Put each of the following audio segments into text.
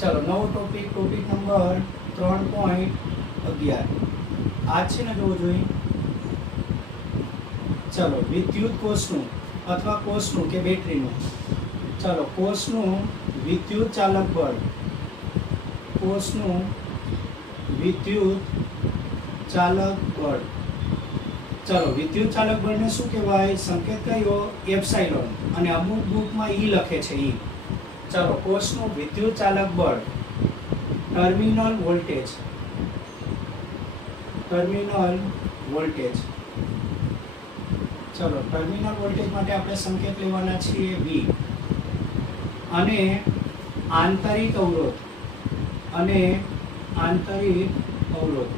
चलो नવો topic number 3.11 आज છે ને જોવું જોઈએ। चलो विद्युत कोषનું अथवा कोषનું કે બેટરીનું। चलो कोषનું विद्युत चालक बळ, कोषનું विद्युत चालक बळ। चलो विद्युत चालक बळને શું કહેવાય? સંકેત કયો? એપ્સાઇલોન, અને અમુક બુકમાં ઈ લખે છે ઈ। चलो कोषનું विद्युत चालक बळ, टर्मिनल वोल्टेज, टर्मिनल वोल्टेज। चलो टर्मिनल वोल्टेज माटे आपणे संकेत लेवाना छीए V, अने आंतरिक अवरोध, अने आंतरिक अवरोध।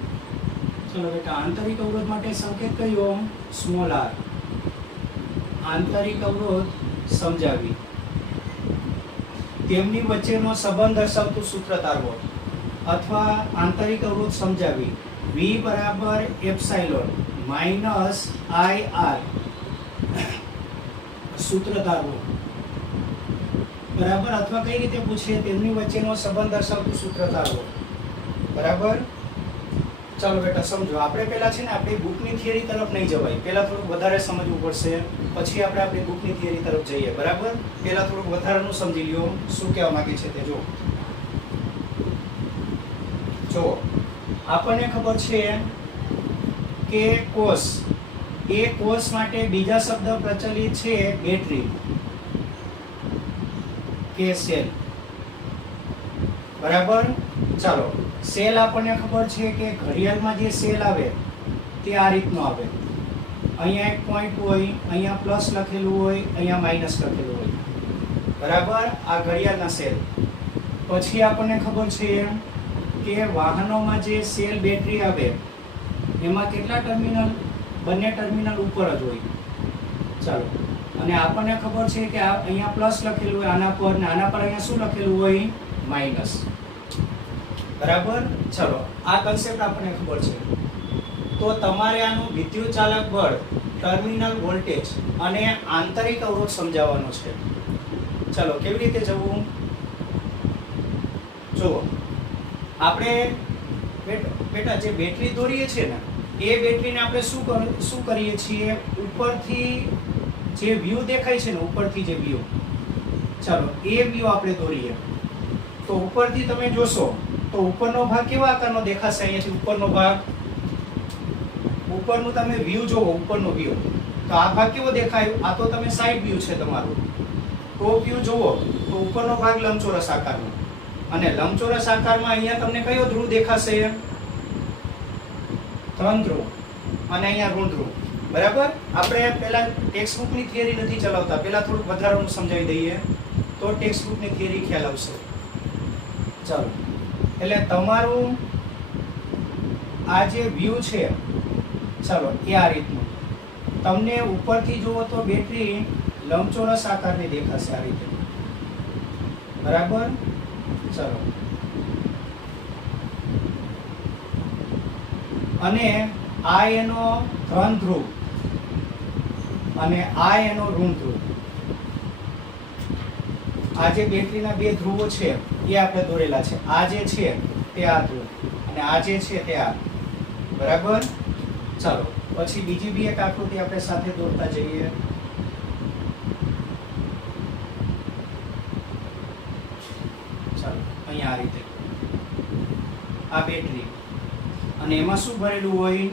चलो बेटा आंतरिक अवरोध माटे संकेत कयो? Small r। आंतरिक अवरोध समजावी, તેમની વચ્ચેનો સંબંધ દર્શાવતું સૂત્ર તારવો, અથવા આંતરિક અવરોધ સમજાવી V બરાબર એપ્સાઇલોન માઇનસ IR સૂત્ર તારવો બરાબર। અથવા કઈ રીતે પૂછે? તેમની વચ્ચેનો સંબંધ દર્શાવતું સૂત્ર તારવો બરાબર। ચાલો બેટા સમજો। આપણે પહેલા છે ને આપણી બુકની થિયરી તરફ નહીં જવાય, પહેલા થોડુંક વધારે સમજવું પડશે, પછી આપણે આપણી બુકની થિયરી તરફ જઈએ બરાબર। પહેલા થોડુંક વધારાનું સમજી લ્યો શું કહેવા માંગે છે તે। જો આપણને ખબર છે કે કોષ, એ કોષ માટે બીજા શબ્દ પ્રચલિત છે બેટરી કે સેલ બરાબર। ચાલો સેલ આપણને ખબર છે કે ઘડિયાળમાં જે સેલ આવે તે આ રીતનો આવે, અહીંયા એક પોઈન્ટ હોય, અહીંયા પ્લસ લખેલું હોય, અહીંયા માઇનસ લખેલું હોય બરાબર। આ ઘડિયાળના સેલ। પછી આપણને ખબર છે કે વાહનોમાં જે સેલ બેટરી આવે એમાં કેટલા ટર્મિનલ? બંને ટર્મિનલ ઉપર જ હોય। ચાલો અને આપણને ખબર છે કે આ અહીંયા પ્લસ લખેલું હોય આના પર, ને આના પર અહીંયા શું લખેલું હોય? માઇનસ બરાબર। ચલો આ કન્સેપ્ટ આપણને ખબર છે, તો તમારે આનું વિદ્યુત ચાલક બળ, ટર્મિનલ વોલ્ટેજ અને આંતરિક અવરોધ સમજાવવાનો છે। ચલો કેવી રીતે જવું? જો આપણે બેટા જે બેટરી દોરીએ છીએ ને એ બેટરીને આપણે શું કરીએ છીએ? ઉપરથી જે વ્યૂ દેખાય છે ને, ઉપરથી જે વ્યૂ, ચાલો એ વ્યૂ આપણે દોરીએ તો ઉપરથી તમે જોશો તો ઉપરનો ભાગ કેવા આકારનો દેખાશે? અહીંયાથી ઉપરનો ભાગ, ઉપરનું તમે વ્યૂ જોવો, ઉપરનો વ્યૂ તો આ ભાગ કેવો દેખાય? આ તો તમે સાઈડ વ્યૂ છે તમારું। ટોપ વ્યૂ જોવો તો ઉપરનો ભાગ લંબચોરસ આકારનો, અને લંબચોરસ આકારમાં અહીંયા તમને કયો ધ્રુવ દેખાશે? ધન ધ્રુવ, અને અહીંયા ઋણ ધ્રુવ બરાબર। આપણે પહેલા ટેક્સ્ટ બુકની થિયરી નથી ચલાવતા, પહેલા થોડુંક વધારાનું સમજાવી દઈએ તો ટેક્સ્ટ બુકની થિયરી ખ્યાલ આવશે। ચાલો એટલે તમારું આ જે વ્યૂ છે, ચાલો એ આ રીતનું તમને ઉપરથી જુઓ તો બેટરી લંબચોરસ આકારની દેખાશે આ રીતે બરાબર। ચાલો અને આ એનો ધન ધ્રુવ અને આ એનો ઋણ ધ્રુવ। આ જે બેટરીના બે ધ્રુવો છે એ આપણે દોરેલા છે। આ જે છે તે આ ધ્રુવ અને આ જે છે તે આ બરાબર। ચાલો પછી બીજી બી એક આકૃતિ આપણે સાથે દોરતા જઈએ। ચાલો અહીંયા આ રીતે આ બેટરી, અને એમાં શું ભરેલું હોય?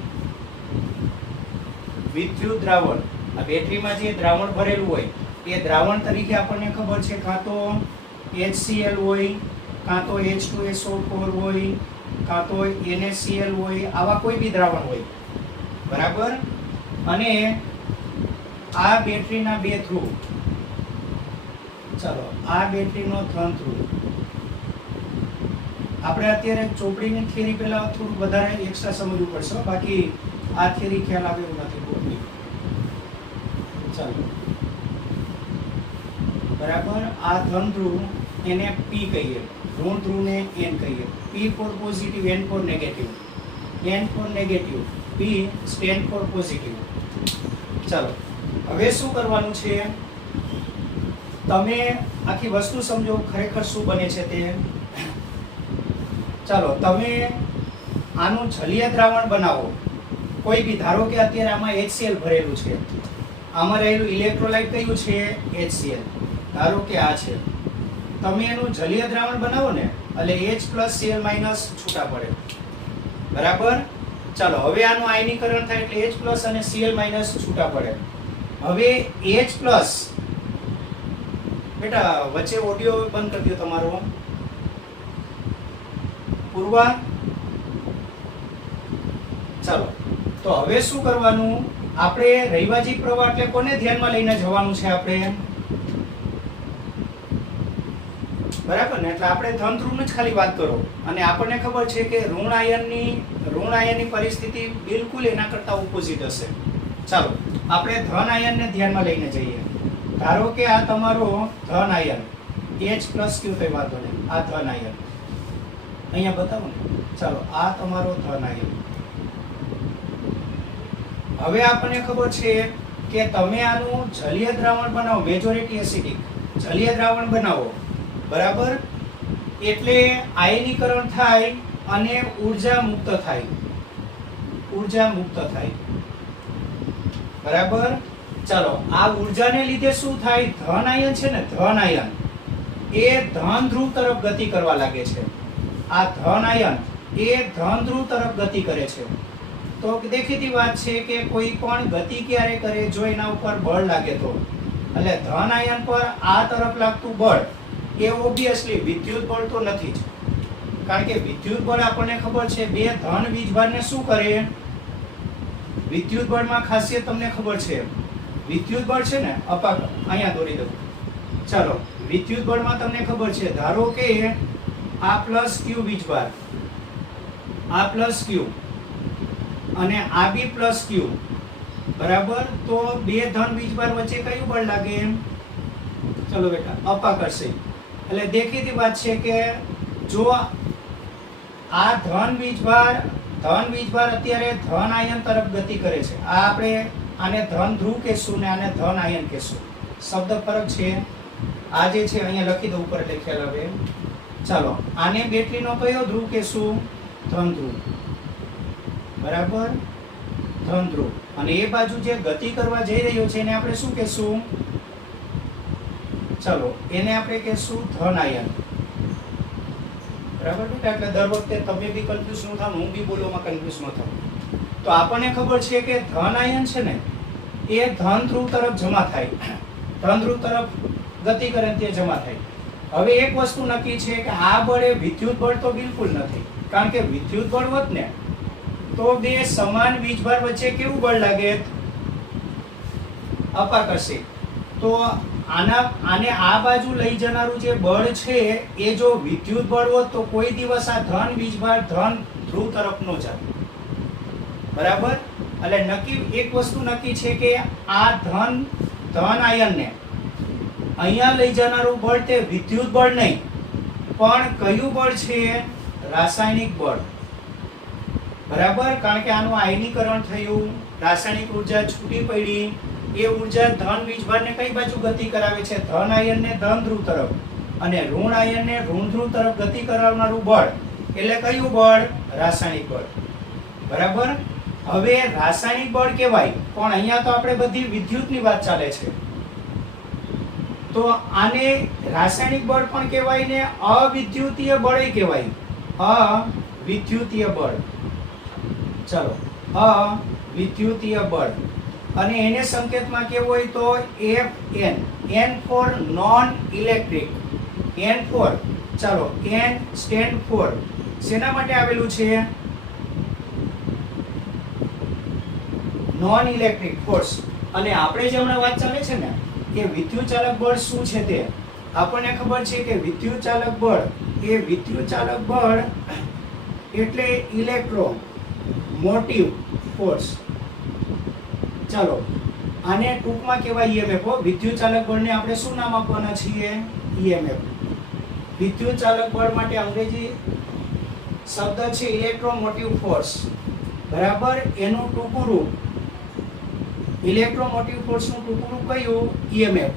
વિદ્યુત દ્રાવણ। આ બેટરીમાં જે દ્રાવણ ભરેલું હોય એ દ્રાવણ તરીકે આપણને ખબર છે કાં તો HCl હોય, કાં તો H2SO4 હોય, કાં તો NaCl હોય, આવા કોઈ બી દ્રાવણ હોય બરાબર। અને આ બેટરીના બે ધ્રુવ, ચાલો આ બેટરીનો ધન ધ્રુવ। આપણે અત્યારે ચોપડીની થિયરી પહેલા થોડું વધારે એક્સ્ટ્રા સમજવું પડશે, બાકી આ થિયરી ખ્યાલ આવે એવું નથી બુકની। ચાલો બરાબર। આ ધન ધ્રુવ એને P કહીએ, ઋણ ધ્રુવને N કહીએ। P for positive, N for negative, N for negative, P stand for positive. ચાલો હવે શું કરવાનું છે? તમે આખી વસ્તુ સમજો ખરેખર શું બને છે તે। ચાલો તમે આનું જલીય દ્રાવણ બનાવો, કોઈ બી, ધારો કે અત્યારે આમાં HCl ભરેલું છે, આમાં રહેલું ઇલેક્ટ્રોલાઇટ કયું છે? HCl. ધારો કે આ છે, તમે એનું જલીય દ્રાવણ બનાવો ને એટલે H+Cl- છૂટા પડે, બરાબર. ચાલો હવે આનું આયનીકરણ થાય એટલે H+ અને Cl- છૂટા પડે. હવે H+, બેટા વચ્ચે ઓડિયો બંધ કરી દો તમારો. પૂર્વા, ચાલો તો હવે શું કરવાનું? આપણે રૈવાજી પ્રવાહ એટલે કોને ધ્યાનમાં લઈને જવાનું છે આપણે? બરાબર ને? એટલે આપણે ધન ધ્રુવની જ ખાલી વાત કરો. અને આપણને ખબર છે કે ઋણ આયનની પરિસ્થિતિ બિલકુલ એના કરતા ઓપોઝિટ હશે. ચાલો આપણે ધન આયનને ધ્યાનમાં લઈને જઈએ. ધારો કે આ તમારો ધન આયન H+ ક્યુ થઈ વાતો ને, આ ધન આયન અહીંયા બતાવો ને. ચાલો આ તમારો ધન આયન. હવે આપણને ખબર છે કે તમે આનું જલીય દ્રાવણ બનાવો, મેજોરિટી એસિડિક જલીય દ્રાવણ બનાવો, બરાબર. એટલે આયનીકરણ થાય અને ઊર્જા મુક્ત થાય, બરાબર. ચાલો આ ઊર્જાને લીધે શું થાય? ધન આયન છે ને, ધન આયન એ ધન ધ્રુવ તરફ ગતિ કરવા લાગે છે. આ ધન આયન એ ધન ધ્રુવ તરફ ગતિ કરે છે. તો દેખીતી વાત છે કે કોઈ પણ ગતિ ક્યારે કરે? જો એના ઉપર બળ લાગે તો. એટલે ધન આયન પર આ તરફ લાગતું બળ એ ઓબ્વિયસલી વિદ્યુત બળ તો નથી જ, કારણ કે વિદ્યુત બળ આપણને ખબર છે બે ધન વીજભારને શું કરે? વિદ્યુત બળમાં ખાસિયત તમને ખબર છે, વિદ્યુત બળ છે ને અપાક, અહીંયા દોરી દઉં. ચાલો વિદ્યુત બળમાં તમને ખબર છે, ધારો કે આ +Q વીજભાર, આ +Q અને આ બી +Q, બરાબર. તો બે ધન વીજભાર વચ્ચે કયું બળ લાગે? ચલો બેટા અપાકર્ષી. એટલે દેખીતી વાત છે કે જો આ ધન વીજભાર અત્યારે ધન આયન તરફ ગતિ કરે છે. આ આપણે આને ધન ધ્રુવ કહેશું ને આને ધન આયન કહેશું. શબ્દ ફરક છે. આ જે છે અહીંયા લખી દઉં, ઉપર એટલે ખ્યાલ આવે. ચાલો આને બેટરીનો કયો ધ્રુવ કહેશું? ધન ધ્રુવ, બરાબર, ધન ધ્રુવ. અને એ બાજુ જે ગતિ કરવા જઈ રહ્યો છે એને આપણે શું કહેશું? ચાલો એને આપણે કહેશું ધન આયન, બરાબર બેટા. એટલે દર વખતે તમે બી કન્ફ્યુઝ ન થાવ, હું બી બોલવામાં કન્ફ્યુઝ ન થાવ. તો આપણને ખબર છે કે ધન આયન છે ને એ ધન ધ્રુવ તરફ જમા થાય, ધન ધ્રુવ તરફ ગતિ કરે તે જમા થાય. હવે એક વસ્તુ નક્કી છે કે આ બળ એ વિદ્યુત બળ તો બિલકુલ નથી, કારણ કે વિદ્યુત બળ હોત ને તો બે સમાન વીજભાર વચ્ચે કેવું બળ લાગે? અપાકર્ષી. તો આને આ બાજુ લઈ જનારું જે બળ છે એ જો વિદ્યુત બળ હોત તો કોઈ દિવસ આ ધન વીજભાર ધન ધ્રુવ તરફ ન જાય, બરાબર. એટલે નક્કી એક વસ્તુ નક્કી છે કે આ ધન આયનને અહીંયા લઈ જનારું બળ તે વિદ્યુત બળ નહીં, પણ કયું બળ છે? રાસાયણિક બળ, બરાબર. કારણ કે આનું આયનીકરણ થયું, રાસાયણિક ઉર્જા છૂટી પડી, એ ઉર્જા ધન વીજભારને કઈ બાજુ ગતિ કરાવે છે? ધન આયનને ધન ધ્રુવ તરફ અને ઋણ આયનને ઋણ ધ્રુવ તરફ ગતિ કરાવનારું બળ એટલે કયું બળ? રાસાયણિક બળ, બરાબર. હવે રાસાયણિક બળ કહેવાય, પણ અહીંયા તો આપણે બધી વિદ્યુતની વાત ચાલે છે. તો આને રાસાયણિક બળ પણ કહેવાય ને અવિદ્યુતીય બળય કહેવાય, અવિદ્યુતીય બળ. ચાલો અવિદ્યુતીય બળ. અને એને સંકેતમાં કેવું હોય તો Fn, N for non electric, N for, ચાલો N સ્ટેન્ડ ફોર શેના માટે આવેલું છે? Non electric force. અને આપણે જે હમણાં વાત ચાલે છે ને કે વિદ્યુત ચાલક બળ શું છે તે આપણને ખબર છે કે વિદ્યુત ચાલક બળ એટલે ઇલેક્ટ્રોમોટિવ ફોર્સ. ચાલો આને ટૂંકમાં કહેવાય EMF. વિદ્યુત ચાલક બળને આપણે શું નામ આપવાના છીએ? EMF. વિદ્યુત ચાલક બળ માટે અંગ્રેજી શબ્દ છે ઇલેક્ટ્રોમોટિવ ફોર્સ, બરાબર. એનું ટૂંકું રૂપ ઇલેક્ટ્રોમોટિવ ફોર્સનું ટૂંકું રૂપ કયું? EMF.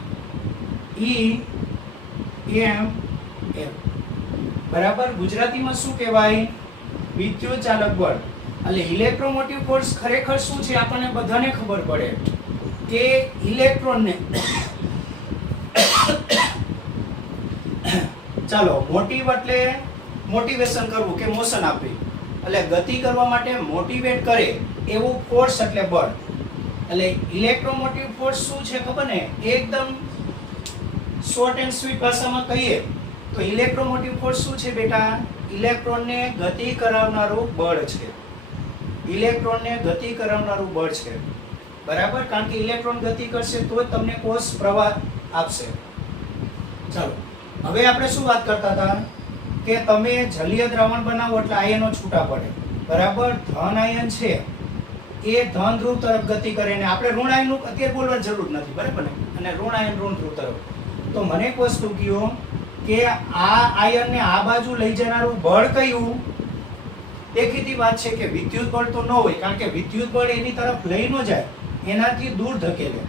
બરાબર, ગુજરાતીમાં શું કહેવાય? વિદ્યુત ચાલક બળ. એટલે ઇલેક્ટ્રોમોટિવ ફોર્સ ખરેખર શું છે આપણને બધાને ખબર પડે કે ઇલેક્ટ્રોનને ચાલો મોટિવ એટલે મોટિવેશન કરવું કે મોશન આપવી, એટલે ગતિ કરવા માટે મોટિવેટ કરે એવું ફોર્સ એટલે બળ. એટલે ઇલેક્ટ્રોમોટિવ ફોર્સ શું છે ખબર ને? એકદમ શોર્ટ એન્ડ સ્વીટ ભાષામાં કહીએ તો ઇલેક્ટ્રોમોટિવ ફોર્સ શું છે બેટા? ઇલેક્ટ્રોનને ગતિ કરાવનારું બળ છે. ઇલેક્ટ્રોનને ગતિ કરાવનારું બળ છે. બરાબર, કારણ કે ઇલેક્ટ્રોન ગતિ કરશે તો જ તમને કોષ પ્રવાહ આપશે. ચાલો હવે આપણે શું વાત કરતા હતા કે તમે જલીય દ્રાવણ બનાવો એટલે આયનો છૂટા પડે. બરાબર, ધન આયન છે એ ધન ધ્રુવ તરફ ગતિ કરે ને આપણે ઋણ આયનનું અત્યારે બોલવાની જરૂર નથી, બરાબર ને? અને ઋણ આયન ઋણ ધ્રુવ તરફ. તો મને એક વસ્તુ કહો કે આ આયનને આ બાજુ લઈ જનારું બળ કયું? દેખીતી વાત છે કે વિદ્યુત બળ તો ન હોય, કારણ કે વિદ્યુત બળ એની તરફ લઈ ન જાય, એનાથી દૂર ધકેલે.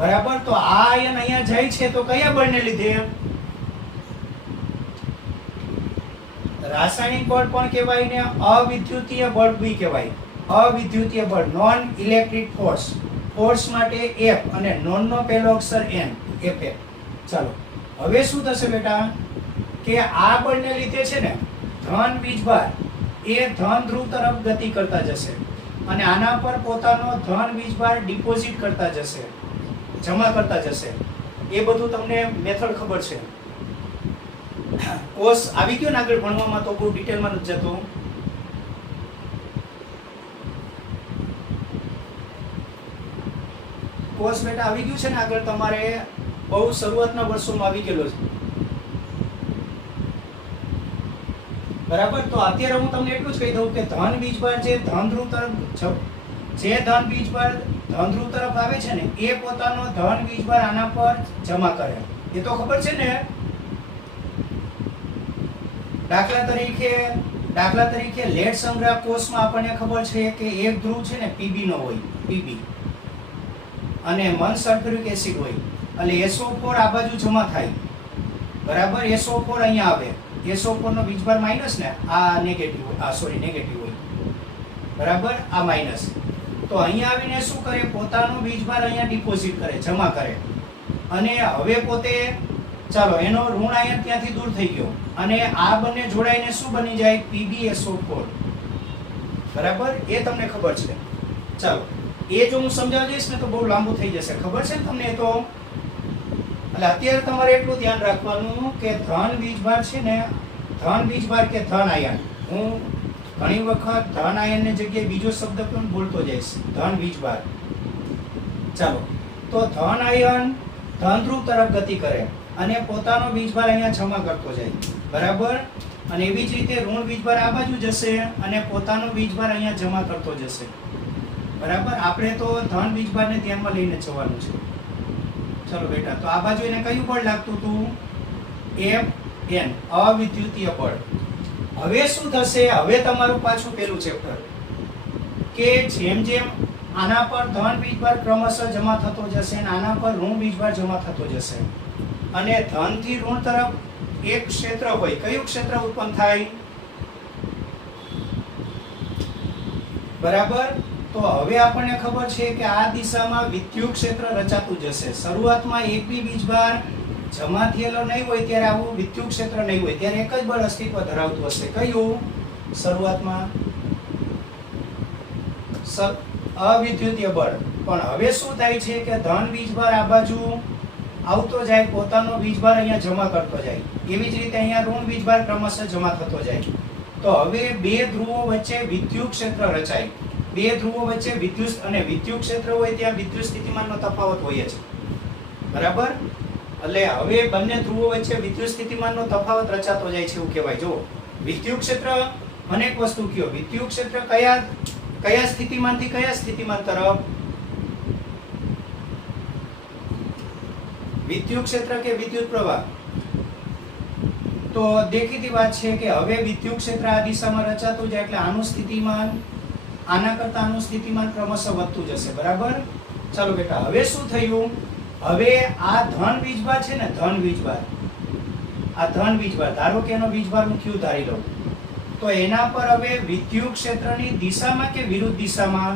બરાબર, તો આ આયન અહીંયા જાય છે તો કયા બળને લીધે? રાસાયણિક બળ પણ કહેવાય ને અવિદ્યુતીય બળ બી કહેવાય. અવિદ્યુતીય બળ, નોન ઇલેક્ટ્રિક ફોર્સ. ફોર્સ માટે F અને નોન નો પહેલો અક્ષર N, F. ચાલો હવે શું થશે બેટા કે આ બળને લીધે છે ને ધન વીજભાર એ ધન ધ્રુવ તરફ ગતિ કરતા જશે અને આના પર પોતાનો ધન વીજભાર ડિપોઝિટ કરતા જશે, જમા કરતા જશે. એ બધું તમને મેથડ ખબર છે. કોષ આવી ગયો ને આગળ ભણવામાં, તો બહુ ડિટેલમાં નથી જતો. કોર્સ બેટા આવી ગયું છે ને આગળ, તમારે બહુ શરૂઆતના વર્ષોમાં આવી ગયેલો છે. બરાબર, તો અત્યારે હું તમને એટલું જ કહી દઉં કે ધન વીજભાર જે ધન ધ્રુવ તરફ આવે છે ને એ પોતાનો ધન વીજભાર આના પર જમા કરે. એ તો ખબર છે ને? દાખલા તરીકે લેડ સંગ્રહ કોષમાં આપણને ખબર છે કે એક ધ્રુવ છે ને Pb નો હોય, Pb, અને મન સલ્ફ્યુરિક એસિડ હોય. એટલે SO4 આ બાજુ જમા થાય. બરાબર, SO4 અહીંયા આવે. SO4 નો વીજભાર માઈનસ ને, આ નેગેટિવ, નેગેટિવ હોય. બરાબર, આ માઈનસ. તો અહીંયા આવીને શું કરે? પોતાનો વીજભાર અહીંયા ડિપોઝિટ કરે, જમા કરે. અને હવે પોતે ચાલો એનો ઋણ આયન ત્યાંથી દૂર થઈ ગયો અને આ બંને જોડાઈને શું બની જાય? PbSO4. બરાબર, એ તમને ખબર છે. ચાલો એ જો હું સમજાવી દઈશ ને તો બહુ લાંબુ થઈ જશે. ખબર છે ને તમને? તો એટલે અત્યારે તમારે એટલું ધ્યાન રાખવાનું કે ધન વીજભાર છે ને, ધન વીજભાર કે ધન આયન, હું ઘણી વખત ધન આયનની જગ્યાએ બીજો શબ્દ પણ બોલતો જઈશ, ધન વીજભાર. ચાલો, તો ધન આયન ધન ધ્રુવ તરફ ગતિ કરે અને પોતાનો વીજભાર અહીંયા જમા કરતો જાય. બરાબર, અને એવી જ રીતે ઋણ વીજભાર આ બાજુ જશે અને પોતાનો વીજભાર અહીંયા જમા કરતો જશે. બરાબર, આપણે તો ધન વીજભારને ધ્યાનમાં લઈને જવાનું છે. ચલો બેટા, તો આ બાજુ એને કયું બળ લાગતું હતું? Fn, અવિદ્યુતીય બળ. હવે શું થશે? હવે તમારું પાછું પેલું ચેપ્ટર કે જેમ જેમ આના પર ધન વીજભાર ક્રમશઃ જમા થતો જશે અને આના પર ઋણ વીજભાર જમા થતો જશે અને ધન થી ઋણ તરફ એક ક્ષેત્ર હોય. કયું ક્ષેત્ર ઉત્પન્ન થાય? બરાબર, તો હવે આપણને ખબર છે કે આ દિશામાં વિદ્યુત ક્ષેત્ર રચાતું જશે. શરૂઆતમાં એક બી વીજભાર જમા થયેલો નહીં હોય ત્યારે આવું વિદ્યુત ક્ષેત્ર નહીં હોય, ત્યારે એક જ બળ અસ્તિત્વ ધરાવતું હશે. કયું? શરૂઆતમાં અવિદ્યુતીય બળ. પણ હવે શું થાય છે કે ધન વીજભાર આ બાજુ આવતો જાય, પોતાનો વીજભાર અહીંયા જમા કરતો જાય. એવી જ રીતે અહીંયા ઋણ વીજભાર ક્રમશઃ જમા થતો જાય. તો હવે બે ધ્રુવો વચ્ચે વિદ્યુત ક્ષેત્ર રચાય. બે ધ્રુવો વચ્ચે વિદ્યુત અને વિદ્યુત ક્ષેત્ર હોય ત્યાં વિદ્યુત સ્થિતિમાનનો તફાવત હોય છે. બરાબર, એટલે હવે બંને ધ્રુવો વચ્ચે વિદ્યુત સ્થિતિમાનનો તફાવત રચાતો જાય છે એવું કહેવાય. જો વિદ્યુત ક્ષેત્ર, અનેક વસ્તુ કયો, વિદ્યુત ક્ષેત્ર કયા સ્થિતિમાનથી કયા સ્થિતિમાન તરફ? વિદ્યુત ક્ષેત્ર કે વિદ્યુત પ્રવાહ? તો દેખીતી વાત છે કે હવે વિદ્યુત ક્ષેત્ર આ દિશામાં રચાતું જાય એટલે આનું સ્થિતિમાન આના કરતા આનું સ્થિતિમાન ક્રમશઃ વધતું જશે. બરાબર, ચાલો બેટા, હવે શું થયું? હવે આ ધન વીજભાર છે ને, ધન વીજભાર, આ ધન વીજભાર, ધારો કે એનો વીજભાર હું Q ધારી લઉં, તો એના પર હવે વિદ્યુત ક્ષેત્રની દિશામાં કે વિરુદ્ધ દિશામાં?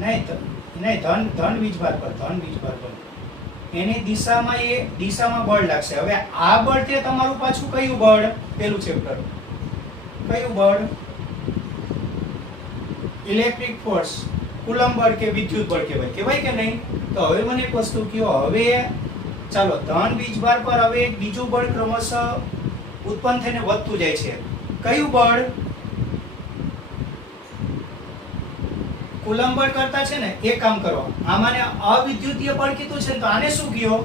નહીં, ધન વીજભાર પર એની દિશામાં, એ દિશામાં બળ લાગશે. હવે આ બળ તે તમારું પાછું કયું બળ? પેલું ચેપ્ટર કયું બળ? ઇલેક્ટ્રિક ફોર્સ, કુલમ્બ બળ કે વિદ્યુત બળ કહેવાય કે નહીં? તો હવે મને એક વસ્તુ કહો, હવે ચાલો ધન વીજભાર પર હવે એક બીજું બળ ક્રમશઃ ઉત્પન્ન થઈને વધતું જાય છે. કયું બળ? કુલમ્બ બળ કરતા છે ને એક કામ કરો, આમાંને અવિદ્યુતીય બળ કીધું છે ને, તો આને શું કયો?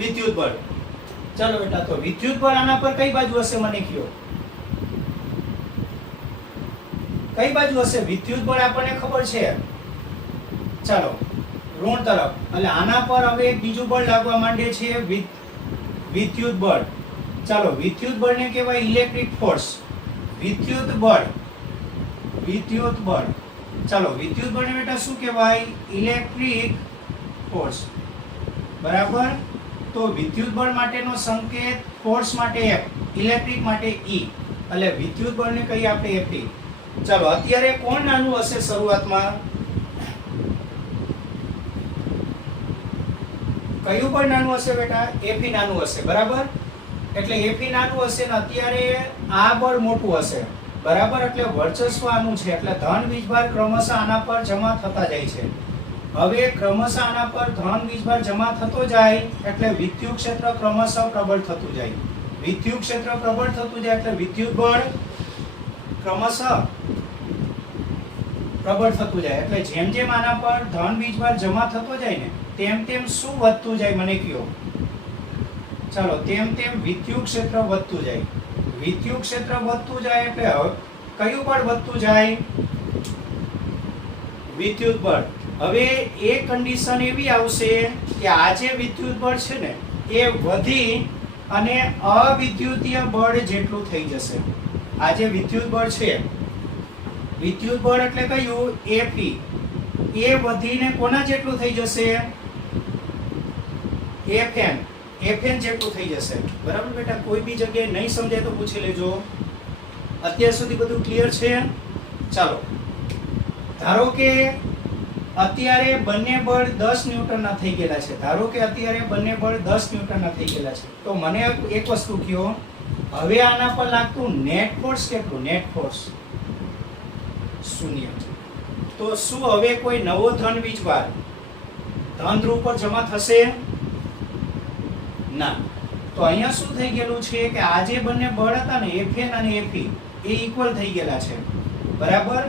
વિદ્યુત બળ. ચાલો બેટા, તો વિદ્યુત બળ આના પર કઈ બાજુ હશે મને કયો? કઈ બાજુ હશે વિદ્યુત બળ? આપણને ખબર છે, ચાલો ઋણ તરફ. એટલે આના પર હવે એક બીજું બળ લાગવા માંડે છે, વિદ્યુત બળ. ચાલો, વિદ્યુત બળને કહેવાય ઇલેક્ટ્રિક ફોર્સ. વિદ્યુત બળ. ચાલો, વિદ્યુત બળને બેટા શું કહેવાય? Electric force. બરાબર. તો વિદ્યુત બળ માટેનો સંકેત, ફોર્સ માટે F, ઇલેક્ટ્રિક માટે E. એટલે વિદ્યુત બળને કહીએ આપણે Ft. ચાલો, અત્યારે કોણ નાનું હશે શરૂઆતમાં? કયું બળ નાનું હશે બેટા? Fe નાનું હશે. બરાબર. એટલે Fe નાનું હશે ને અત્યારે આ બળ મોટું હશે. બરાબર. એટલે વર્ચસ્વ આનું છે. એટલે ધન વીજભાર ક્રમશઃ આના પર જમા થતા જાય છે. હવે ક્રમશઃ આના પર ધન વીજભાર જમા થતો જાય એટલે વિદ્યુત ક્ષેત્ર ક્રમશઃ પ્રબળ થતું જાય. વિદ્યુત ક્ષેત્ર પ્રબળ થતું જાય એટલે વિદ્યુત બળ ક્રમશઃ પ્રબળ થતું જાય. એટલે જેમ જેમ આના પર ધન વીજભાર જમા થતો જાય ને, તેમ તેમ શું વધતું જાય મને કયો? ચાલો, તેમ તેમ વિદ્યુત ક્ષેત્ર વધતું જાય. વિદ્યુત ક્ષેત્ર વધતું જાય એટલે કયું બળ વધતું જાય? વિદ્યુત બળ. હવે એ કન્ડિશન એવી આવશે કે આ જે વિદ્યુત બળ છે ને એ વધી અને અવિદ્યુતીય બળ જેટલું થઈ જશે. આ જે વિદ્યુત બળ છે, વિદ્યુત બળ એટલે કયું? Fe. એ વધીને કોના જેટલું થઈ જશે? Fn જેટલું થઈ જશે. બરાબર બેટા. કોઈ બી જગ્યાએ નહીં સમજાય તો પૂછી લેજો. અત્યાર સુધી બધું ક્લિયર છે? ચાલો, ધારો કે અત્યારે બંને બળ 10 ન્યૂટનના થઈ ગયેલા છે. ધારો કે અત્યારે બંને બળ 10 ન્યૂટનના થઈ ગયેલા છે. તો મને એક વસ્તુ કહો, હવે આના પર લાગતું નેટ ફોર્સ કેટલું? Net force 0. તો શું હવે કોઈ નવો ધન વીજભાર ધન ધ્રુવ પર જમા થશે? ના. તો અહીંયા શું થઈ ગયેલું છે કે આ જે બંને બળ હતા ને, Fn અને Fe, એ ઇક્વલ થઈ ગયેલા છે. બરાબર.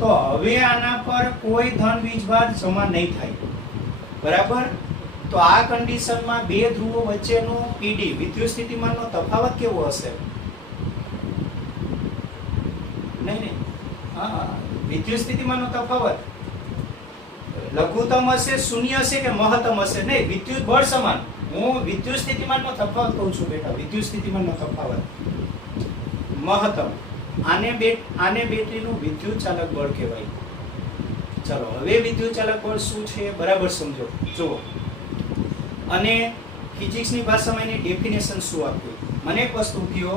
તો હવે આના પર કોઈ ધન વીજભાર જમા નહીં થાય. બરાબર. તો આ કન્ડિશનમાં બે ધ્રુવો વચ્ચેનો Pd, વિદ્યુત સ્થિતિમાનનો તફાવત કેવો હશે? નહીં. હા, વિદ્યુત સ્થિતિમાનનો તફાવત લઘુત્તમ હશે, શૂન્ય હશે કે મહત્તમ હશે? નહીં, વિદ્યુત બળ સમાન. હું વિદ્યુત સ્થિતિમાનનો તફાવત કહું છું બેટા. વિદ્યુત સ્થિતિમાનનો તફાવત મહત્તમ. આને બેટરીનું વિદ્યુત ચાલક બળ કહેવાય. ચલો, હવે વિદ્યુત ચાલક બળ શું છે બરાબર સમજો. જુઓ, અને ફિઝિક્સની ભાષામાં એની ડેફિનેશન શું આપ્યું? મને એક વસ્તુ કહો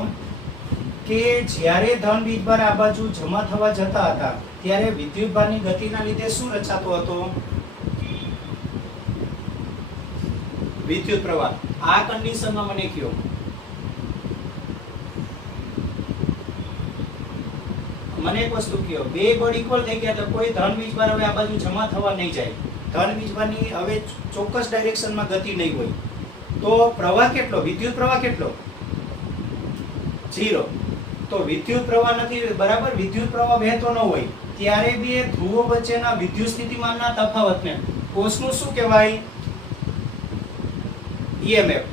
કે જ્યારે ધન વીજભાર આ બાજુ જમા થવા જતા હતા ત્યારે વિદ્યુતભારની ગતિના લીધે શું રચાતો હતો? વિદ્યુત પ્રવાહ. આ કન્ડિશનમાં મને કહો, મને એક વસ્તુ કહો, બે બળ ઇક્વલ થઈ ગયા એટલે કોઈ ધન વીજભાર હવે આ બાજુ જમા થવા નહીં જાય. ધન વીજભારની હવે ચોક્કસ ડાયરેક્શનમાં ગતિ નહીં હોય. તો પ્રવાહ કેટલો? વિદ્યુત પ્રવાહ કેટલો? 0. તો વિદ્યુત પ્રવાહ નથી. બરાબર. વિદ્યુત પ્રવાહ વહેતો ન હોય ત્યારે બે ધ્રુવો વચ્ચેના વિદ્યુત સ્થિતિમાનના તફાવતને કોષનું શું કહેવાય? EMF.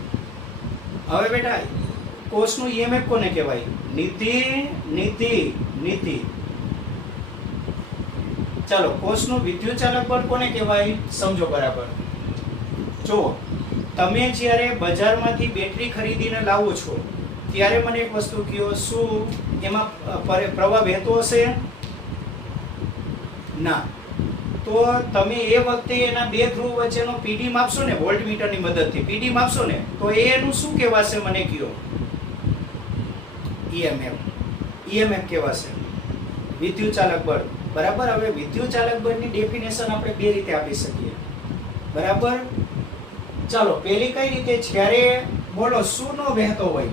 હવે બેટા, કોષનું EMF કોને કહેવાય? નીતિ. ચાલો, કોષનું વિદ્યુત ચાલક બળ કોને કહેવાય? સમજો બરાબર. જો તમે જ્યારે બજારમાંથી બેટરી ખરીદીને લાવો છો ત્યારે મને એક વસ્તુ કહો, શું એમાં પ્રવાહ વહેતો હશે? ના. તો તમે એ વખતે એના બે ધ્રુવ વચ્ચેનો પીડી માપશો ને વોલ્ટમીટરની મદદથી પીડી માપશો ને તો એનું શું કહેવાશે મને કયો? ઈએમએફ કહેવાશે, વિદ્યુત ચાલક બળ. બરાબર. હવે વિદ્યુત ચાલક બળની ડેફિનેશન આપણે બે રીતે આપી શકીએ. બરાબર. ચાલો પહેલી કઈ રીતે? જ્યારે બોલો શૂનો વહેતો હોય,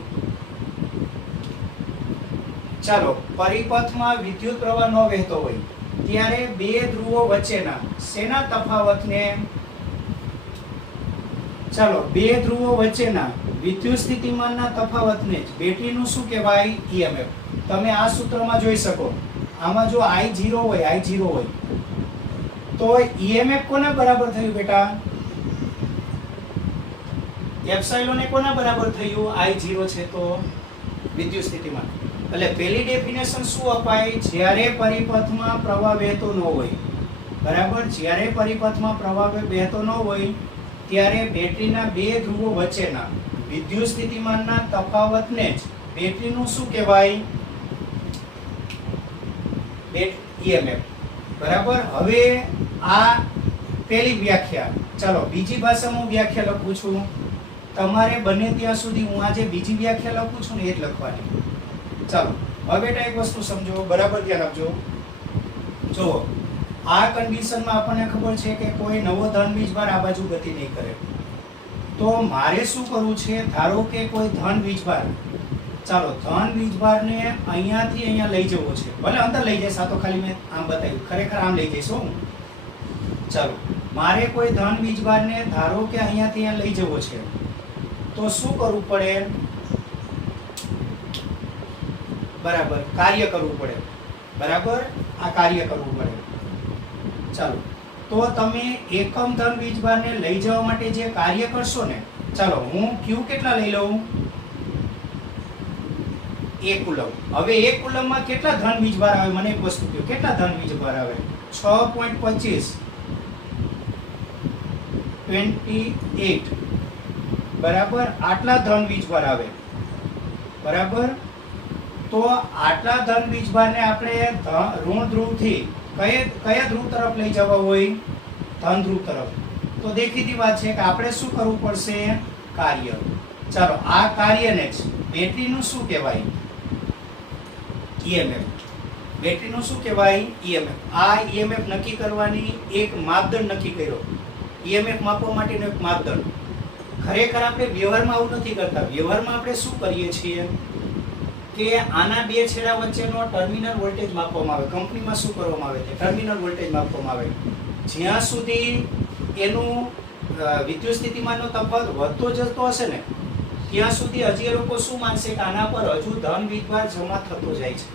ચાલો પરિપથમાં વિદ્યુત પ્રવાહ ન વહેતો હોય ત્યારે બે ધ્રુવો વચ્ચેના શેના તફાવતને, ચાલો બે ધ્રુવો વચ્ચેના વિદ્યુત સ્થિતિમાનના તફાવતને જ બેટરીનું શું કહેવાય? ઈએમએફ. તમે આ સૂત્રમાં જોઈ શકો, આમાં જો I0 હોય તો ઈએમએફ કોના બરાબર થયું બેટા? એપ્સાઇલોન એ કોના બરાબર થયું? I0 છે તો વિદ્યુત સ્થિતિમાન. એટલે પહેલી ડેફિનેશન શું અપાય? જ્યારે પરિપથમાં પ્રવાહ વહેતો ન હોય, બરાબર, જ્યારે પરિપથમાં પ્રવાહ વહેતો ન હોય ત્યારે બેટરીના બે ધ્રુવો વચ્ચેના વિદ્યુત સ્થિતિમાનના તફાવતને જ બેટરીનું શું કહેવાય? ઈએમએફ. બરાબર. હવે આ પહેલી વ્યાખ્યા. ચાલો બીજી ભાષામાં હું વ્યાખ્યા લખું છું. તમારે બને ત્યાં સુધી હું આજે બીજી વ્યાખ્યા લખું છું ને એ જ લખવાની. ચાલો હવે બેટા એક વસ્તુ સમજો, બરાબર ધ્યાન આપજો. જો આ કન્ડિશનમાં આપણને ખબર છે કે કોઈ નવો ધન વીજભાર આ બાજુ ગતિ નહીં કરે. તો મારે શું કરવું છે? ધારો કે કોઈ ધન વીજભાર, ચાલો ધન વીજભારને અહીંયાથી અહીંયા લઈ જવો છે. ભલે અંદર લઈ જઈશ, આ તો ખાલી મેં આમ બતાવ્યું, ખરેખર આમ લઈ જઈશ હું. ચાલો મારે કોઈ ધન વીજભારને ધારો કે અહીંયાથી અહીંયા લઈ જવો છે તો શું કરવું પડે? બરાબર, કાર્ય કરવું પડે. બરાબર, આ કાર્ય કરવું પડે. ચાલો તો તમે એકમ ધન વીજભારને લઈ જવા માટે જે કાર્ય કરશો ને, ચાલો હું ક્યુ કેટલા લઈ લઉં? 1 કુલમ. હવે 1 કુલમમાં કેટલા ધન વીજભાર આવે? મને એક વસ્તુ કહો, કેટલા ધન વીજભાર આવે? 6.25 28. બરાબર, આટલા ધન વીજભાર આવે. બરાબર. તો આટલા ધન વીજભારને આપણે ઋણ ધ્રુવથી કયા ધ્રુવ તરફ લઈ જવા હોય? ધન ધ્રુવ તરફ. તો દેખીતી વાત છે કે આપણે શું કરવું પડશે? કાર્ય. ચાલો આ કાર્યને જ બેટરીનું શું કહેવાય? ઈએમએફ. બેટરીનું શું કહેવાય? ઈએમએફ. આ ઈએમએફ નક્કી કરવાની એક માપદંડ નક્કી કર્યો. ઈએમએફ માપવા માટેનો એક માપદંડ. ખરેખર આપણે વ્યવહારમાં આવું નથી કરતા. વ્યવહારમાં આપણે શું કરીએ છીએ કે આના બે છેડા વચ્ચેનો ટર્મિનલ વોલ્ટેજ માપવામાં આવે. કંપનીમાં શું કરવામાં આવે છે? ટર્મિનલ વોલ્ટેજ માપવામાં આવે. જ્યાં સુધી એનું વિદ્યુત સ્થિતિમાનનો તફાવત વધતો જતો હશે ને ત્યાં સુધી હજી એ લોકો શું માનશે કે આના પર હજુ ધન વીજભાર જમા થતો જાય છે.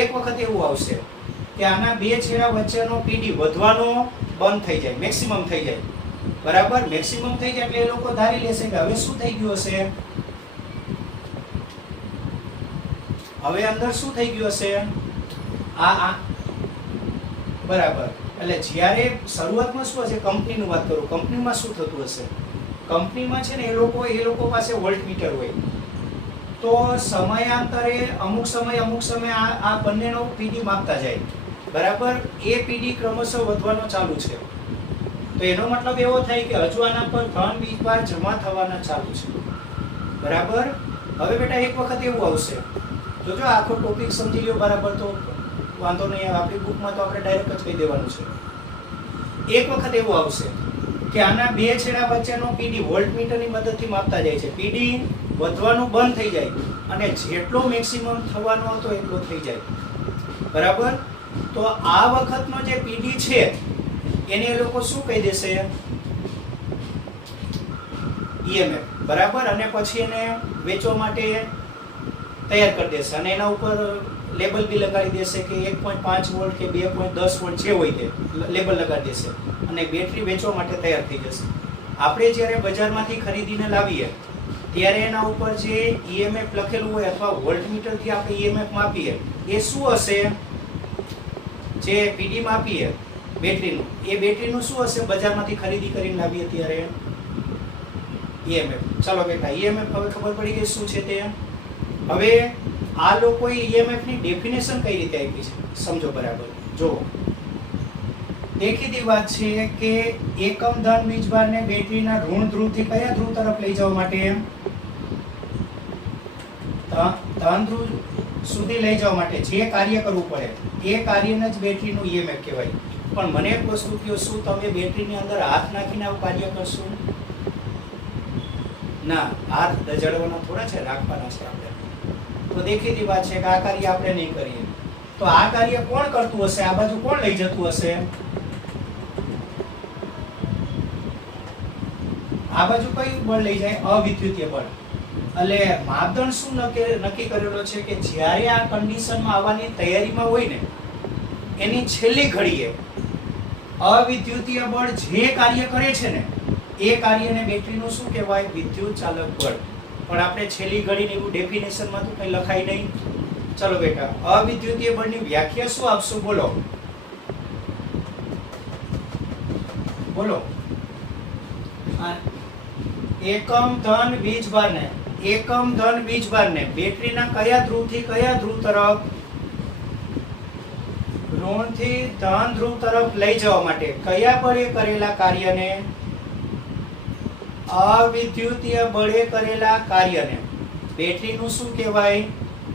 એક વખત એવું આવશે કે આના બે છેડા વચ્ચેનો પીડી વધવાનો બંધ થઈ જાય, મેક્સિમમ થઈ જાય. બરાબર, મેક્સિમમ થઈ જાય એટલે એ લોકો ધારી લેશે કે હવે શું થઈ ગયું હશે? હવે અંદર શું થઈ ગયું હશે? આ બરાબર. એટલે જ્યારે શરૂઆતમાં શું હશે? કંપનીનું વાત કરું, કંપનીમાં શું થતું હશે? કંપનીમાં છે ને એ લોકો પાસે વોલ્ટમીટર હોય. તો સમયાંતરે અમુક સમય આ બંનેનો પીડી માપતા જાય. બરાબર, એ પીડી ક્રમશઃ વધવાનો ચાલુ છે. તો એનો મતલબ એવો થાય કે હજુ આના પર ધન વીજભાર જમા થવાના ચાલુ છે. બરાબર. હવે બેટા એક વખત એવું આવશે, જોજો આખો ટોપિક સમજી લ્યો બરાબર તો વાંધો નહીં. આપણી બુકમાં તો આપણે ડાયરેક્ટ જ કહી દેવાનું છે. એક વખત એવું આવશે કે આના બે છેડા વચ્ચેનો પીડી વોલ્ટમીટરની મદદથી માપતા જાય છે. પીડી વધવાનું બંધ થઈ જાય અને જેટલો મેક્સિમમ થવાનો હતો એટલો થઈ જાય. બરાબર. તો આ વખતનો જે પીડી છે એને એ લોકો શું કહી દેશે? ઈએમએફ. બરાબર. અને પછી એને વેચવા માટે તૈયાર કરી દેશે અને એના ઉપર લેબલ બી લગાડી દેશે કે 1.5 વોલ્ટ કે 2.10 વોલ્ટ જે હોય તે લેબલ લગાડી દેશે અને બેટરી વેચવા માટે તૈયાર થઈ જશે. આપણે જ્યારે બજારમાંથી ખરીદીને લાવીએ ત્યારે એના ઉપર જે ઈએમએફ લખેલું હોય અથવા વોલ્ટમીટરથી આપણે ઈએમએફ માપીએ એ શું હશે? જે પીડી માપીએ બેટરીનું, એ બેટરીનું શું હશે? બજારમાંથી ખરીદી કરીને લાવીએ ત્યારે ઈએમએફ. ચાલો બેટા, ઈએમએફ હવે ખબર પડી ગઈ શું છે તે. હવે આ લોકોએ ઈએમએફ ની ડેફિનેશન કઈ રીતે આપી છે સમજો બરાબર. જો દેખીતી વાત છે કે એકમ ધન વીજભારને બેટરીના ઋણ ધ્રુવથી કયા ધ્રુવ તરફ લઈ જવા માટે ધન ધ્રુવ સુધી લઈ જવા માટે જે કાર્ય કરવું પડે એ કાર્યને જ બેટરીનું ઈએમએફ કહેવાય. પણ મને એક વસ્તુ કહો, શું તમે બેટરીની અંદર હાથ નાખીને આવું કાર્ય કરશો? ના, હાથ દજડવાના થોડા છે, રાખવાના છે આપણે. તો દેખીતી વાત છે કે આ કાર્ય આપણે નહીં કરીએ. તો આ કાર્ય કોણ કરતું હશે? આ બાજુ કોણ લઈ જતું હશે? આ બાજુ કયું બળ લઈ જાય? અવિદ્યુતીય બળ. એટલે માપદંડ શું નક્કી કરેલો છે કે જ્યારે આ કન્ડિશનમાં આવવાની તૈયારીમાં હોય ને એની છેલ્લી ઘડીએ અવિદ્યુતીય બળ જે કાર્ય કરે છે ને એ કાર્યને બેટરીનું શું કહેવાય? વિદ્યુત ચાલક બળ. પણ આપણે છેલ્લી ઘડીને એવું ડેફિનેશનમાં તો કંઈ લખાય નહીં. ચલો બેટા, અવિદ્યુતીય બળની વ્યાખ્યા શું આપશું? બોલો બોલો. એકમ ધન વીજભારને બેટરીના કયા ધ્રુવથી કયા ધ્રુવ તરફ? ઋણથી ધન ધ્રુવ તરફ લઈ જવા માટે કયા બળે કરેલા કાર્યને? અવિદ્યુતીય બળે કરેલા કાર્યને બેટરીનું શું કહેવાય?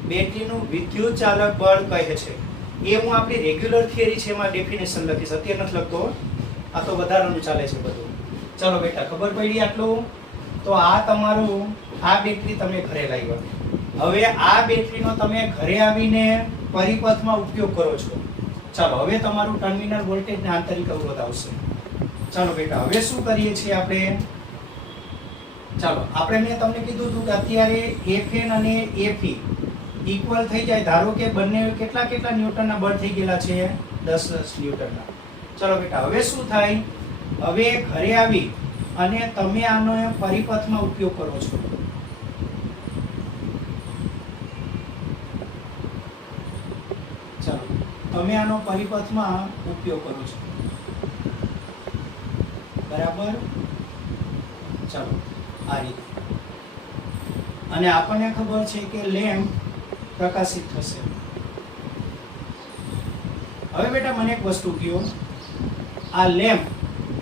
બેટરીનું વિદ્યુત ચાલક બળ કહે છે. એ હું આપણી રેગ્યુલર થિયરી છે એમાં ડેફિનેશન લખીશ, અત્યારે નથી લખતો. આ તો વધારાનું ચાલે છે બધું. ચલો બેટા, ખબર પડી આટલું? તો આ તમારું આ બેટરી તમે ઘરે લાવ્યા. હવે આ બેટરીનો તમે ઘરે આવીને પરિપથમાં ઉપયોગ કરો છો. ચાલો, હવે તમારું ટર્મિનલ વોલ્ટેજ ને આંતરિક અવરોધ આવશે. ચાલો બેટા, હવે શું કરીએ છીએ આપણે? ચાલો, આપણે મેં તમને કીધું હતું કે અત્યારે Fn અને Fe ઇક્વલ થઈ જાય. ધારો કે બંને કેટલા ન્યૂટનના બળ થઈ ગયેલા છે? 10 ન્યૂટનના. ચલો બેટા, હવે શું થાય? હવે ઘરે આવી અને તમે આનો પરિપથમાં ઉપયોગ કરો છો. ચાલો, તમે આનો પરિપથમાં ઉપયોગ કરો છો, બરાબર? ચાલો, આ રીતે. અને આપણને ખબર છે કે લેમ્પ પ્રકાશિત થશે. હવે બેટા મને એક વસ્તુ કહો, આ લેમ્પ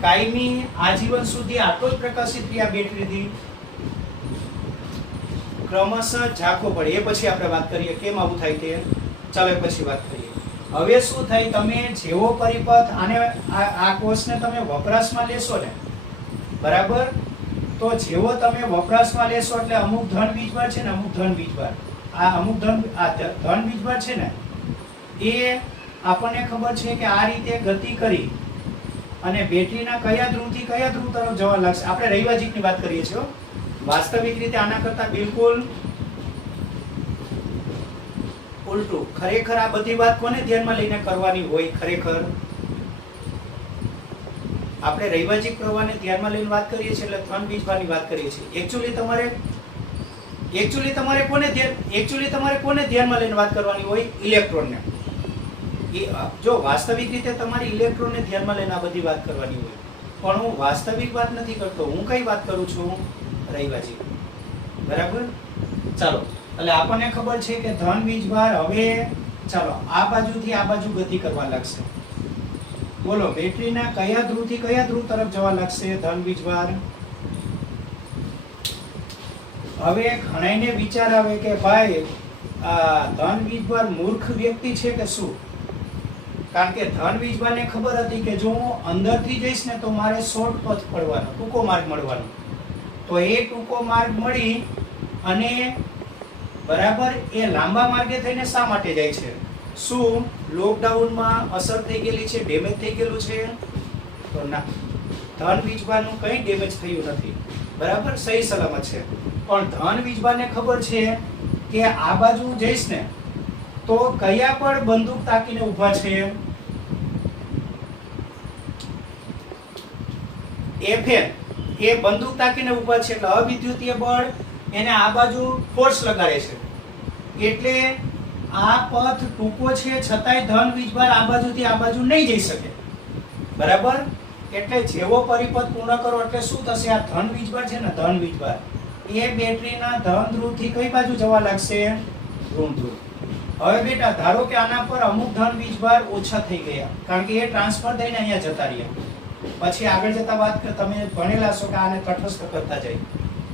કાયમી આજીવન સુધી આટલો જ પ્રકાશિત રહે બેટરીથી? ક્રમશઃ ઝાંખો પડે. એ પછી આપણે વાત કરીએ કેમ આવું થાય તે. ચાલો, પછી વાત કરીએ. હવે શું થાય? તમે જેવો પરિપથ આને આ કોર્સને તમે વપરાશમાં લેશો ને, બરાબર? તો જેવો તમે વપરાશમાં લેશો એટલે અમુક ધન વીજભાર છે ને, અમુક ધન વીજભાર, અમુક ધન વીજભાર છે ને, એ આપણને ખબર છે કે આ રીતે ગતિ કરી અને બેટરીના કયા ધ્રુવથી કયા ધ્રુવ તરફ જવા લાગશે. આપણે રૈવાજીકની વાત કરીએ છીએ. વાસ્તવિક રીતે આના કરતા બિલકુલ ઉલટું. ખરેખર આ બધી વાત કોને ધ્યાનમાં લઈને કરવાની હોય? ખરેખર આપણે રૈવાજીક પ્રવાહને ધ્યાનમાં લઈને વાત કરીએ છીએ, એટલે ધન વીજભારની વાત કરીએ છીએ. એકચ્યુઅલી તમારે કોને ધ્યાનમાં લઈને વાત કરવાની હોય? ઇલેક્ટ્રોનને. જો વાસ્તવિક રીતે તમારી ઇલેક્ટ્રોનને ધ્યાનમાં લઈને આ બધી વાત કરવાની હોય, પણ હું વાસ્તવિક વાત નથી કરતો. હું કઈ વાત કરું છું? રૈવાજીક. બરાબર? ચાલો, એટલે આપણને ખબર છે કે ધન વીજભાર હવે ચાલો આ બાજુથી આ બાજુ ગતિ કરવા લાગશે. બોલો, બેટરીના કયા ધ્રુવથી કયા ધ્રુવ તરફ જવા લાગશે ધન વીજભાર? હવે ઘણાઈને વિચાર આવે કે ભાઈ આ ધન વીજભાર મૂર્ખ વ્યક્તિ છે કે શું? કારણ કે ધન વીજભારને ખબર હતી કે જો હું અંદરથી જઈશ ને તો મારે શોર્ટ પથ પડવાનો, ટૂંકો માર્ગ મળવાનો. તો એ ટૂંકો માર્ગ મળી અને બરાબર એ લાંબા માર્ગે થઈને શા માટે જાય છે? શું લોકડાઉનમાં અસર થઈ ગયેલી છે? ડેમેજ થઈ ગયેલું છે? તો ના, ધન વીજભારનું કંઈ ડેમેજ થયું નથી. બરાબર, સહી સલામત છે. પણ ધન વીજભારને ખબર છે કે આ બાજુ જઈશ ને તો કયા પર બંદૂક તાકીને ઊભા છે? Fn એ બંદૂક તાકીને ઊભા છે, એટલે અવિદ્યુતીય બળ એને આ બાજુ ફોર્સ લગાડે છે. એટલે આ પથ ટૂંકો છે છતાંય ધન વીજભાર આ બાજુથી આ બાજુ નહીં જઈ શકે. બરાબર? એટલે જેવો પરિપથ પૂર્ણ કરો એટલે શું થશે? આ ધન વીજભાર છે ને, ધન વીજભાર એ બેટરીના ધન ધ્રુવથી કઈ બાજુ જવા લાગશે? ઋણ ધ્રુવ. હવે બેટા ધારો કે આના પર અમુક ધન વીજભાર ઓછા થઈ ગયા, કારણ કે એ ટ્રાન્સફર થઈને અહીંયા જતા રહ્યા. પછી આગળ જતા વાત તમે ભણેલા છો કે આને તટસ્થ કરતા જાય.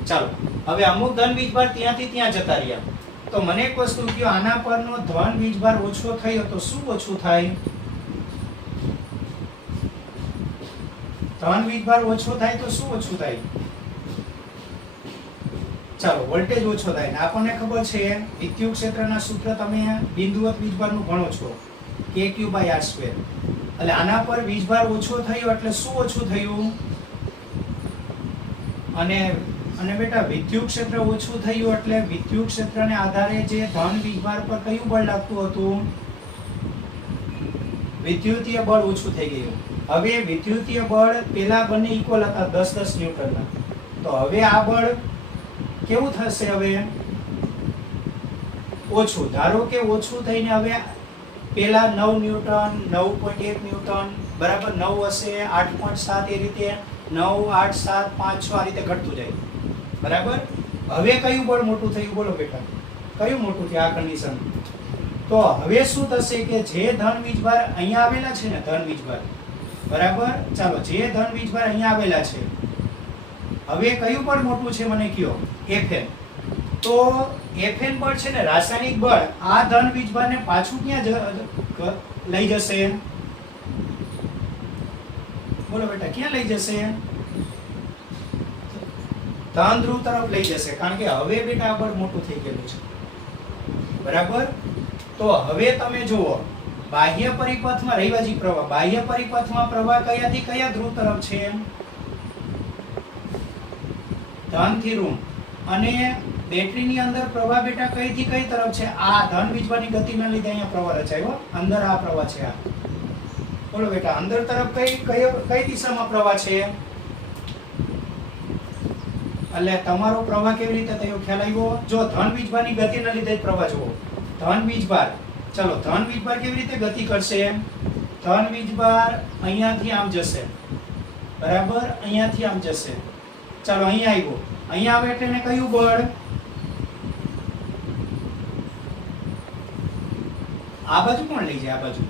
ચાલો, હવે અમુક ધન વીજભાર ત્યાંથી ત્યાં જતા રહ્યા. તો મને એક વસ્તુ કહો, આના પરનો ધન વીજભાર ઓછો થયો તો શું ઓછું થાય? ધન વીજભાર ઓછો થાય તો શું ઓછું થાય? ચાલો, વોલ્ટેજ ઓછો થાય. ને આપણને ખબર છે વિદ્યુત ક્ષેત્રના સૂત્ર તમે બિંદુવત વીજભારનું ભણો છો, kq/r². એટલે આના પર વીજભાર ઓછો થયો એટલે શું ઓછું થયું? અને બેટા વિદ્યુત ક્ષેત્ર ઓછું થયું એટલે વિદ્યુત ક્ષેત્રને આધારે જે ધન વીજભાર પર કયું બળ લાગતું હતું? વિદ્યુતીય બળ ઓછું થઈ ગયું. હવે વિદ્યુતીય બળ પેલા બંને ઇક્વલ હતા 10-10 ન્યૂટનના. તો હવે આ બળ કેવું થશે? હવે ઓછું. ધારો કે ઓછું થઈને હવે પેલા 9 ન્યૂટન, 9.1 ન્યૂટન, બરાબર 9 હશે, 8.7, એ રીતે 9, 8, 7, 5, 6 આ રીતે ઘટતું જાય. બરાબર. હવે કયું બળ મોટું થયું? બોલો બેટા, કયું મોટું થયું આ કન્ડિશન? તો હવે શું થશે કે જે ધન વીજભાર અહીંયા આવેલા છે ને, ધન વીજભાર, બરાબર, ચાલો, જે ધન વીજભાર અહીંયા આવેલા છે, હવે કયું બળ મોટું છે મને કયો? Fn. તો Fn બળ છે ને, રાસાયણિક બળ, આ ધન વીજભારને પાછું ક્યાં લઈ જશે? બોલો બેટા, ક્યાં લઈ જશે? ધન ધ્રુવ તરફ લઈ જશે, કારણ કે હવે બેટા આ બળ મોટું થઈ ગયેલું છે. બરાબર. તો હવે તમે જુઓ, બાહ્ય પરિપથમાં રૈવાજી પ્રવાહ, બાહ્ય પરિપથમાં પ્રવાહ કયાથી કયા ધ્રુવ તરફ છે? ધન થી ઋણ. અને બેટરીની અંદર પ્રવાહ બેટા કઈથી કઈ તરફ છે? આ ધન વીજભારની ગતિના લીધે અહીંયા પ્રવાહ રચાયો. અંદર આ પ્રવાહ છે. આ બોલો બેટા, અંદર તરફ કઈ દિશામાં પ્રવાહ છે? એટલે તમારો પ્રવાહ કેવી રીતે થયો ખ્યાલ આવ્યો? જો ધન વીજભારની ગતિના લીધે જ પ્રવાહ જુઓ. ધન વીજભાર, ચલો, ધન વીજભાર કેવી રીતે ગતિ કરશે? ધન વીજભાર અહીંયાથી આમ જશે, બરાબર, અહીંયાથી આમ જશે. ચાલો, અહીંયા આવ્યો, અહીંયા આવે એટલે એને કયું બળ? આ બાજુ કોણ લઈ જાય? આ બાજુ.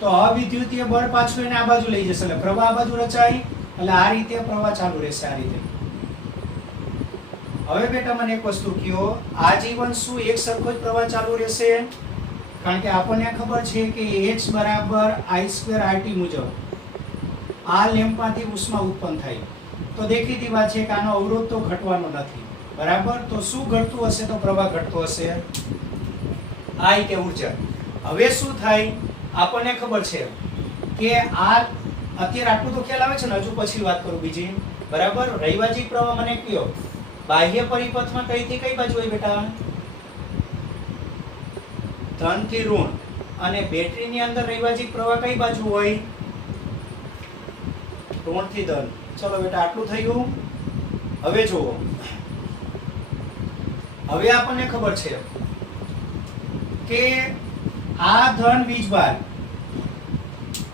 તો અવિદ્યુતીય બળ પાછું એને આ બાજુ લઈ જશે, એટલે પ્રવાહ આ બાજુ રચાય. એટલે આ રીતે પ્રવાહ ચાલુ રહેશે, આ રીતે. હવે બેટા મને એક વસ્તુ કહો, આજીવન શું એક સરખો જ પ્રવાહ ચાલુ રહેશે? કારણ કે આપણને ખબર છે કે H બરાબર I²RT મુજબ આ લેમ્પમાંથી ઉષ્મા ઉત્પન્ન થાય. તો દેખીતી વાત છે કે આનો અવરોધ તો ઘટવાનો નથી. બરાબર. તો શું ઘટતું હશે? તો પ્રવાહ ઘટતો હશે. આ રીતે ઊર્જા. હવે શું થાય? આપણને ખબર છે કે આ અત્યારે આટલું તો ખ્યાલ આવે છે ને, હજુ પછી વાત કરું બીજી. બરાબર. રૈવાજી પ્રવાહ મને કયો? બાહ્ય પરિપથમાં કઈથી કઈ બાજુ હોય બેટા? ધન થી ઋણ. અને બેટરીની અંદર રૈવાજી પ્રવાહ કઈ બાજુ હોય? ઋણ થી ધન. ચલો બેટા, આટલું થયું. હવે જુઓ, હવે આપણને ખબર છે કે આ ધન વીજભાર,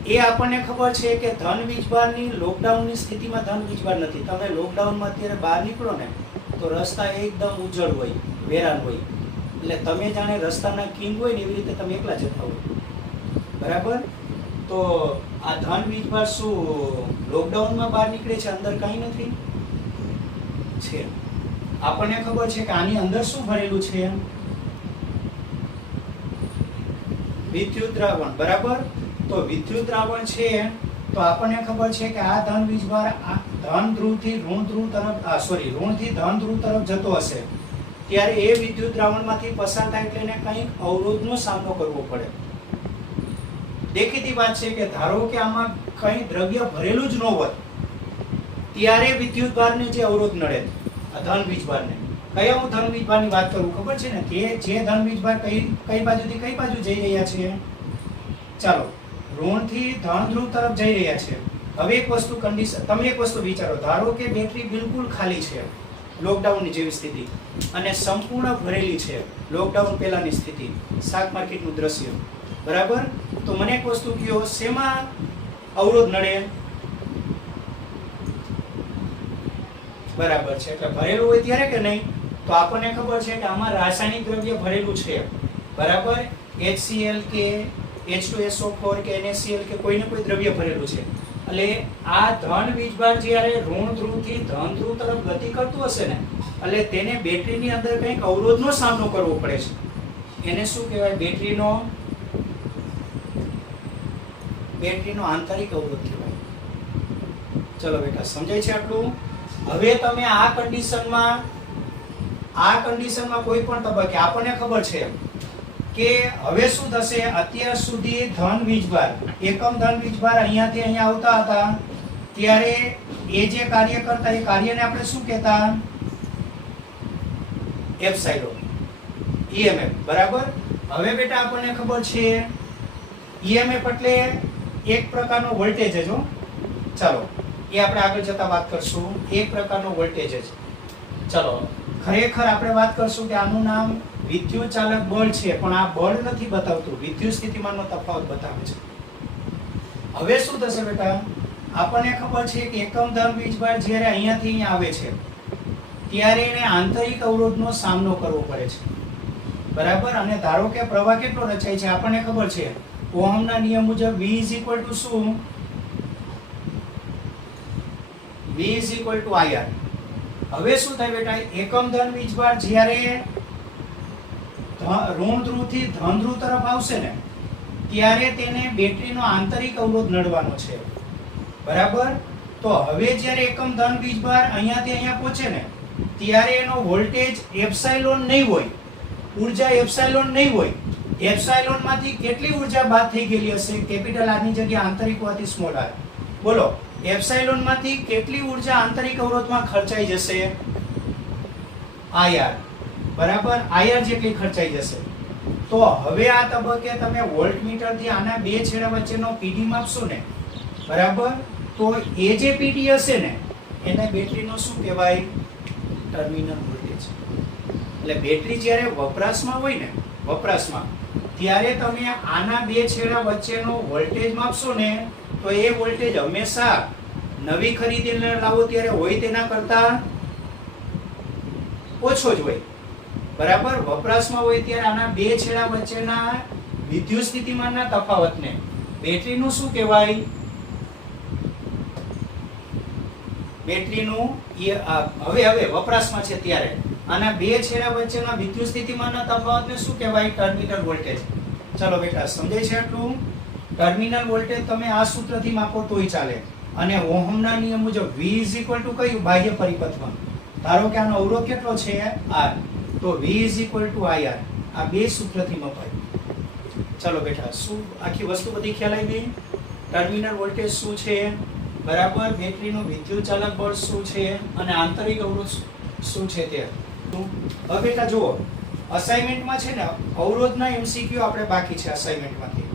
એ આપણને ખબર છે કે ધન વીજભારની લોકડાઉનની સ્થિતિમાં ધન વીજભાર નથી. તમે લોકડાઉનમાં અત્યારે બહાર નીકળો ને તો રસ્તા એકદમ ઉજ્જળ હોય, વેરાન હોય, એટલે તમે જાણે રસ્તાના કિંગ હોય ને એવી રીતે તમે એકલા જતા હોય. બરાબર. તો આ ધન વીજભાર શું લોકડાઉનમાં બહાર નીકળે છે? અંદર કંઈ નથી છે. આપણને ખબર છે કે આની અંદર શું ભરેલું છે? વિદ્યુત દ્રાવણ. બરાબર. તો વિદ્યુત દ્રાવણ છે. તો આપણને ખબર છે કે આ ધન વીજભાર ધન ધ્રુવથી ઋણ ધ્રુવ તરફ, ઋણથી ધન ધ્રુવ તરફ જતો હશે, ત્યારે એ વિદ્યુત દ્રાવણમાંથી પસાર થાય એટલે એને કંઈક અવરોધનો સામનો કરવો પડે. દેખીતી વાત છે કે ધારો કે આમાં કંઈ દ્રવ્ય ભરેલું જ ન હોત, ત્યારે વિદ્યુત ભારને જે અવરોધ નડે, ધન વીજભારને. કયા હું ધન વીજભારની વાત કરું ખબર છે ને? કે જે ધન વીજભાર કઈ બાજુથી કઈ બાજુ જઈ રહ્યા છે? ચાલો, ઋણથી ધન ધ્રુવ તરફ જઈ રહ્યા છે. હવે એક વસ્તુ કન્ડિશન, તમે એક વસ્તુ વિચારો. ધારો કે બેટરી બિલકુલ ખાલી છે, લોકડાઉનની જેવી સ્થિતિ, અને સંપૂર્ણ ભરેલી છે, લોકડાઉન પહેલાની સ્થિતિ, શાક માર્કેટનું દ્રશ્ય. બરાબર. તો મને એક વસ્તુ કહો, શેમાં અવરોધ નડે? બરાબર છે, એટલે ભરેલું હોય ત્યારે કે નહીં? તો આપણને ખબર છે કે આમાં રાસાયણિક દ્રવ્ય ભરેલું છે, બરાબર. HCl કે H2SO4 કે NaCl કે કોઈને કોઈ દ્રવ્ય ભરેલું છે. એટલે આ ધન વીજભાર જ્યારે ઋણ ધ્રુવથી ધન ધ્રુવ તરફ ગતિ કરતું હશે ને, એટલે તેને બેટરીની અંદર કંઈક અવરોધનો સામનો કરવો પડે છે. એને શું કહેવાય? બેટરીનો આંતરિક અવરોધ કહેવાય. ચલો બેટા, સમજાય છે આટલું? હવે તમે આ કન્ડિશનમાં કોઈ પણ તબક્કે આપણને ખબર છે કે હવે શું થશે? અત્યાર સુધી ધન વીજભાર, એકમ ધન વીજભાર અહીંયાથી અહીંયા આવતા હતા ત્યારે એ જે કાર્ય કરતા એ કાર્યને આપણે શું કહેતા? એપ્સાઇલોન, EMF, બરાબર. હવે બેટા આપણને ખબર છે EMF એટલે એક પ્રકારનો વોલ્ટેજ જ હો. ચાલો એ આપણે આગળ જતા વાત કરશું. એક પ્રકારનો વોલ્ટેજ જ. ચાલો ખરેખર આપણે વાત કરશું કે આનું નામ વિદ્યુત ચાલક બળ છે, પણ આ બળ નથી બતાવતું, વિદ્યુત સ્થિતિમાનનો તફાવત બતાવે છે. હવે શું થશે બેટા? આપણને ખબર છે કે એકમ ધન વીજભાર જ્યારે અહીંયાથી અહીંયા આવે છે ત્યારે એને આંતરિક અવરોધનો સામનો કરવો પડે છે, બરાબર. અને ધારો કે પ્રવાહ કેટલો રચાય છે આપણને ખબર છે, ઓહમના નિયમ મુજબ V શું? V IR. હવે શું થાય બેટા? એકમ ધન વીજભાર જ્યારે ઋણ ધ્રુવથી ધન ધ્રુવ તરફ આવશે ને ત્યારે તેને બેટરીનો આંતરિક અવરોધ નડવાનો છે, બરાબર. તો હવે જ્યારે એકમ ધન વીજભાર અહીંયાથી અહીંયા પહોંચે ને ત્યારે એનો વોલ્ટેજ એપ્સાઇલોન નહીં હોય, ઉર્જા એપ્સાઇલોન નહીં હોય. એપ્સાઇલોન માંથી કેટલી ઉર્જા બાદ થઈ ગયેલી હશે? કેપિટલ આર ની જગ્યાએ આંતરિક હોવાથી સ્મોલ આર. બોલો, એપ્સાઇલોન માંથી કેટલી ઉર્જા આંતરિક અવરોધમાં ખર્ચાઈ જશે? IR, બરાબર. IR જેટલી ખર્ચાઈ જશે. તો હવે આ તબક્કે તમે વોલ્ટમીટર થી આના બે છેડા વચ્ચેનો PD માપશો ને, બરાબર. તો એ જે PD હશે ને એને બેટરીનો શું કહેવાય? Terminal voltage. એટલે બેટરી જ્યારે વપરાશમાં હોય ને, વપરાશમાં ત્યારે તમે આના બે છેડા વચ્ચેનો વોલ્ટેજ માપશો ને તો એ વોલ્ટેજ હંમેશા નવી ખરીદીને લાવો ત્યારે હોય તેના કરતા ઓછો જ હોય, બરાબર. વપરાશમાં હોય ત્યારે આના બે છેડા વચ્ચેના વિદ્યુત સ્થિતિમાનના તફાવતને બેટરીનું શું કહેવાય? બેટરીનું હવે વપરાશમાં છે ત્યારે આના બે છેડા વચ્ચેના વિદ્યુત સ્થિતિમાનના તફાવતને શું કહેવાય? Terminal voltage. ચલો બેટા, સમજાય છે આટલું? ટર્મિનલ વોલ્ટેજ તમે આ સૂત્રથી માપો તોય ચાલે. અને ઓહમના નિયમ મુજબ V કયું? બાહ્ય પરિપથમાં. ધારો કે આનો અવરોધ કેટલો છે? R. તો V IR. આ બે સૂત્રથી મપાય. ચલો બેટા, શું આખી વસ્તુ બધી ખ્યાલ આવી ગઈ? ટર્મિનલ વોલ્ટેજ શું છે, બરાબર. બેટરીનું વિદ્યુત ચાલક બળ શું છે અને આંતરિક અવરોધ શું છે તે. હવે બેટા જુઓ, અસાઇનમેન્ટમાં છે ને અવરોધના MCQ આપણે બાકી છે અસાઇનમેન્ટમાંથી,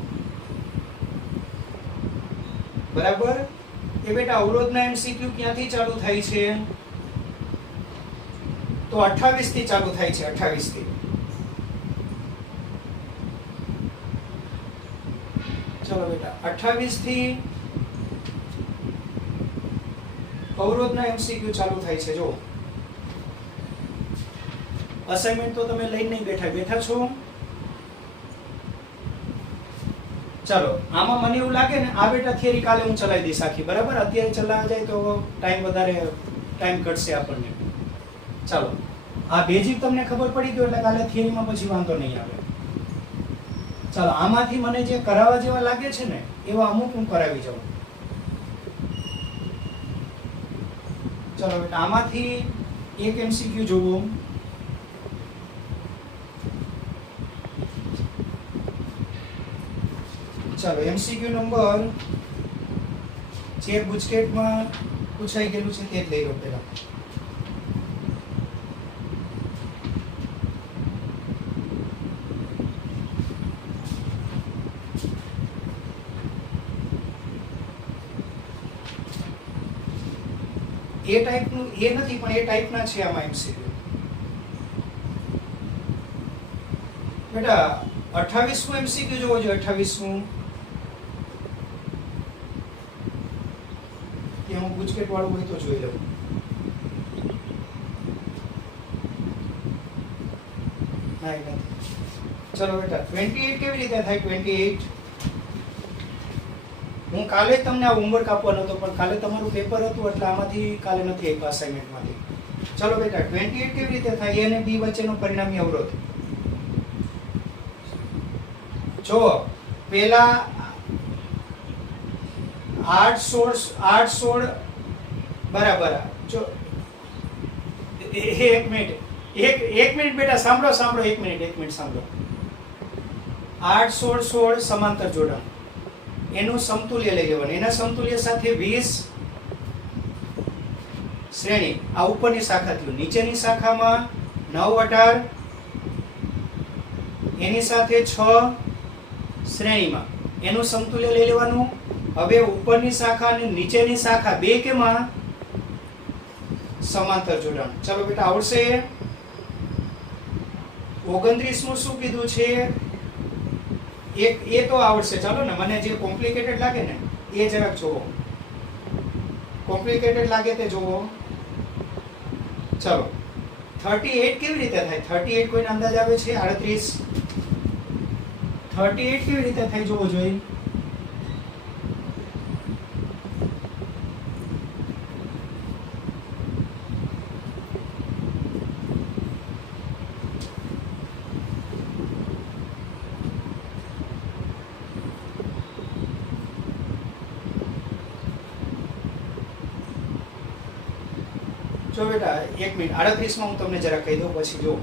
બરાબર. એ બેટા અવરોધના MCQ ક્યાંથી ચાલુ થાય છે? તો 28 થી ચાલુ થાય છે. 28 થી. ચલો બેટા, 28 થી અવરોધના MCQ ચાલુ થાય છે. જો અસાઇનમેન્ટ તો તમે લઈને નહીં બેઠા છો? ચાલો, આમાં મને એવું લાગે ને આ બેટા થિયરી કાલે હું ચલાવી દઈશ આખી, બરાબર. અત્યારે ચલાવવા જાય તો ટાઈમ ઘટશે આપણને. ચાલો, આ બેઝિક તમને ખબર પડી ગયો એટલે કાલે થિયરીમાં પછી વાંધો નહીં આવે. ચાલો, આમાંથી મને જે કરાવવા જેવા લાગે છે ને એવા અમુક હું કરાવી જાઉં. ચલો બેટા, આમાંથી એક MCQ જોવો. ચાલો, MCQ નંબર જે ગુજકેટમાં પૂછાઈ ગયેલું છે તે જ લઈ લો પહેલા. એ ટાઈપનું એ નથી પણ એ ટાઈપના છે આમાં MCQ. બેટા 28મું MCQ જોવો જોઈએ. 28મું કે હું ગુજકેટ વાળું હોય તો જોઈ લઉં. ના એ નથી. ચલો બેટા 28 કેવી રીતે થાય 28? હું કાલે જ તમને આ હોમવર્ક આપવાનો હતો પણ કાલે તમારું પેપર હતું એટલે આમાંથી કાલે નથી આપ્યું અસાઇનમેન્ટમાંથી. ચલો બેટા 28 કેવી રીતે થાય? A અને B વચ્ચેનો પરિણામી અવરોધ. જો પેલા 8 16 બરાબર. જો એક મિનિટ બેટા સાંભળો એક મિનિટ સાંભળો. 8 16 16 સમાંતર જોડાણ, એનું સમતુલ્ય લઈ લેવાનું. એના સમતુલ્ય સાથે 20 શ્રેણી. આ ઉપરની શાખા થયું. નીચેની શાખામાં 9 18 એની સાથે 6 શ્રેણીમાં, એનું સમતુલ્ય લઈ લેવાનું. હવે ઉપરની શાખા અને નીચેની શાખા બે કેમાં સમાંતર જોડાણ. ચલો બેટા આવડશે. 29 નું શું કીધું છે? એ તો આવડશે. ચાલો ને, મને જે કોમ્પ્લિકેટેડ લાગે ને એ જરાક જોવો. કોમ્પ્લિકેટેડ લાગે તે જોવો. ચલો 38 કેવી રીતે થાય? 38 કોઈને અંદાજ આવે છે? 38 કેવી રીતે થાય જોવો જોઈએ. જો બેટા એક મિનિટ, 38 માં હું તમને જરા કહી દઉં પછી જો.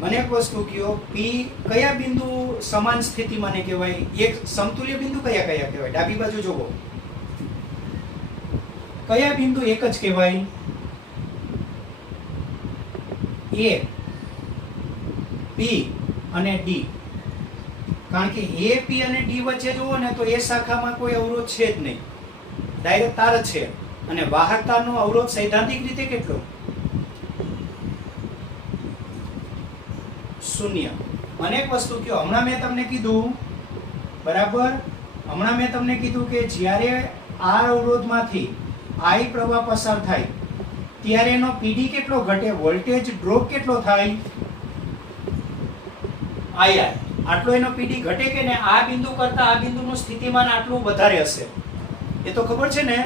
મને એક વસ્તુ કયો, પી કયા બિંદુ સમાન સ્થિતિમાં ને કહેવાય? એક સમતુલ્ય બિંદુ કયા કહેવાય? ડાબી બાજુ જોવો. કયા બિંદુ એક જ કહેવાય? એ, પી અને ડી. કારણ કે એ, પી અને ડી વચ્ચે જોવો ને તો એ શાખામાં કોઈ અવરોધ છે જ નહીં, ડાયરેક્ટ તાર જ છે. અને વાહકતાનો અવરોધ સૈદ્ધાંતિક રીતે કેટલો? 0. મને એક વસ્તુ કહો, હમણાં મેં તમને કીધું બરાબર, હમણાં મેં તમને કીધું કે જ્યારે આ અવરોધમાંથી I પ્રવાહ પસાર થાય ત્યારે એનો પીડી કેટલો ઘટે? વોલ્ટેજ ડ્રોપ કેટલો થાય? IR. આટલો એનો પીડી ઘટે કે ને? આ બિંદુ કરતા આ બિંદુનું સ્થિતિમાન આટલું વધારે હશે, એ તો ખબર છે ને.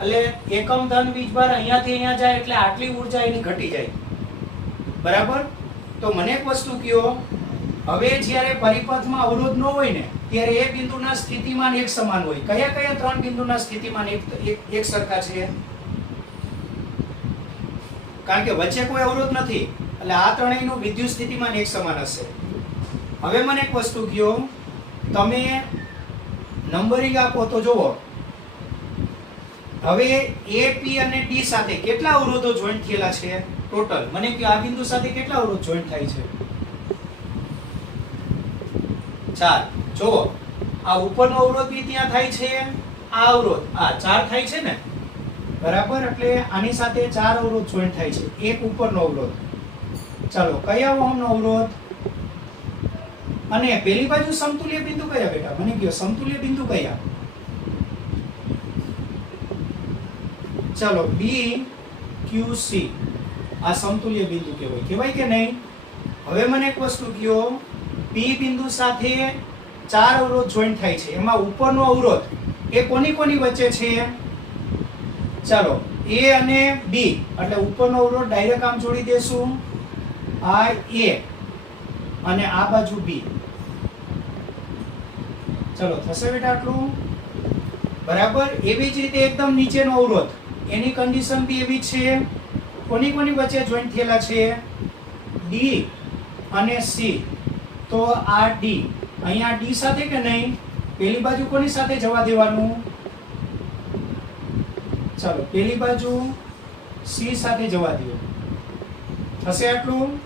એટલે એકમ ધન વીજભાર અહીંયાથી અહીંયા જાય એટલે આટલી ઉર્જા એની ઘટી જાય, બરાબર. તો મને એક વસ્તુ કહો, હવે જ્યારે પરિપથમાં અવરોધ ન હોય ને ત્યારે એ બિંદુના સ્થિતિમાન એક સમાન હોય. કયા કયા ત્રણ બિંદુના સ્થિતિમાન એક સરખા છે? કારણ કે વચ્ચે કોઈ અવરોધ નથી એટલે આ ત્રણેયનું વિદ્યુત સ્થિતિમાન એક સમાન હશે. હવે મને એક વસ્તુ કહો, તમે નંબરિંગ આપો તો જુઓ. હવે એ, પી અને ડી સાથે કેટલા અવરોધો જોઈન્ટ થયેલા છે ટોટલ? મને કહો આ બિંદુ સાથે કેટલા અવરોધ જોઈન્ટ થાય છે? 4. જુઓ, આ ઉપરનો અવરોધ બી ત્યાં થાય છે, આ અવરોધ આ 4 થાય છે ને, બરાબર. એટલે આની સાથે 4 અવરોધ જોઈન્ટ થાય છે, એક ઉપરનો અવરોધ. ચાલો, કયા ઓહમનો અવરોધ? અને પેલી બાજુ સમતુલ્ય બિંદુ કયા બેટા? મને કહો સમતુલ્ય બિંદુ કયા? ચાલો, બી ક્યુ સી. આ સમતુલ્ય બિંદુ કહેવાય કે નહીં? હવે મને એક વસ્તુ કહો, પી બિંદુ સાથે 4 અવરોધ જોઈન્ટ થાય છે, એમાં ઉપરનો અવરોધ એ કોની કોની વચ્ચે છે? ચાલો, એ અને બી એટલે ઉપરનો અવરોધ ડાયરેક્ટ આમ જોડી દેશું. આ એ અને આ બાજુ બી. ચલો, થશે બેટા આટલું, બરાબર. એવી જ રીતે એકદમ નીચેનો અવરોધ, એની કન્ડિશન બી એવી છે. કોની કોની વચ્ચે જોઈન્ટ થયેલા છે? ડી અને સી. તો આ ડી અહીંયા ડી સાથે કે નહીં? પેલી બાજુ કોની સાથે જવા દેવાનું? ચાલો, પેલી બાજુ સી સાથે જવા દો. થશે આટલું.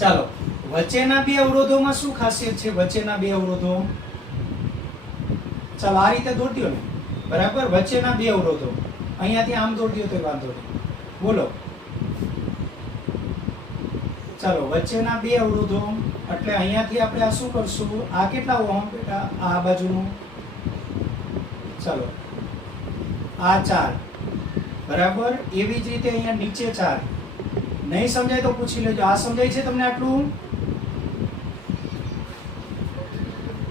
ચાલો, વચ્ચેના બે અવરોધોમાં શું ખાસિયત છે? વચ્ચેના બે અવરોધો, ચાલો આ રીતે દોરી દો ને, બરાબર. વચ્ચેના બે અવરોધો અહીંયાથી આમ દોરી દો તો વાંધો નહીં. બોલો. ચાલો, વચ્ચેના બે અવરોધો એટલે અહીંયાથી આપણે આ શું કરશું? આ કેટલા ઓહમ બેટા? આ બાજુનું ચાલો આ 4, બરાબર. એવી જ રીતે અહીંયા નીચે 4. નહીં સમજાય તો પૂછી લેજો. આ સમજાય છે તમને આટલું?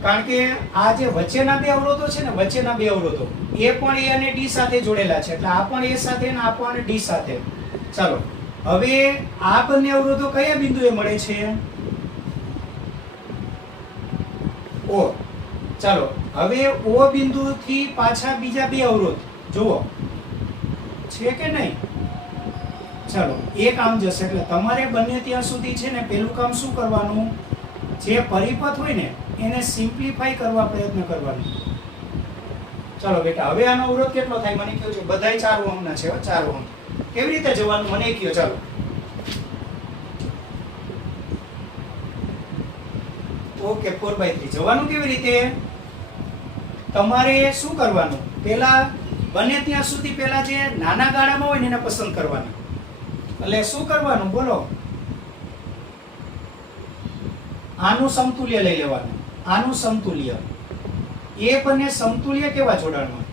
કારણ કે આ જે વચ્ચેના બે અવરોધો છે ને, વચ્ચેના બે અવરોધો એ પણ A અને D સાથે જોડેલા છે, એટલે આ પણ A સાથે ને આ પણ D સાથે. ચાલો હવે આ બંને અવરોધો કયા બિંદુએ મળે છે? O. ચાલો હવે O બિંદુથી પાછા બીજા બે અવરોધ જુઓ છે કે નહીં? ચાલો એક આમ જશે, એટલે તમારે બંને ત્યાં સુધી છે ને પેલું કામ શું કરવાનું, જે પરિપથ હોય ને એને સિમ્પ્લિફાઈ કરવા પ્રયત્ન કરવાનો. ચાલો બેટા હવે આનો અવરોધ કેટલો થાય મને કહો છો? બધાય 4 ઓહમના છે. 4 ઓહમ. કેવી રીતે જવાનું મને કહો. ચાલો ઓકે 4/3 જવાનું કેવી રીતે? તમારે શું કરવાનું, પેલા બને ત્યાં સુધી પેલા જે નાના ગાળામાં હોય ને એને પસંદ કરવાના. એટલે શું કરવાનું બોલો? આનું સમતુલ્ય લઈ લેવાનું. આનું સમતુલ્ય. એ બંને સમતુલ્ય કેવા જોડાણમાં?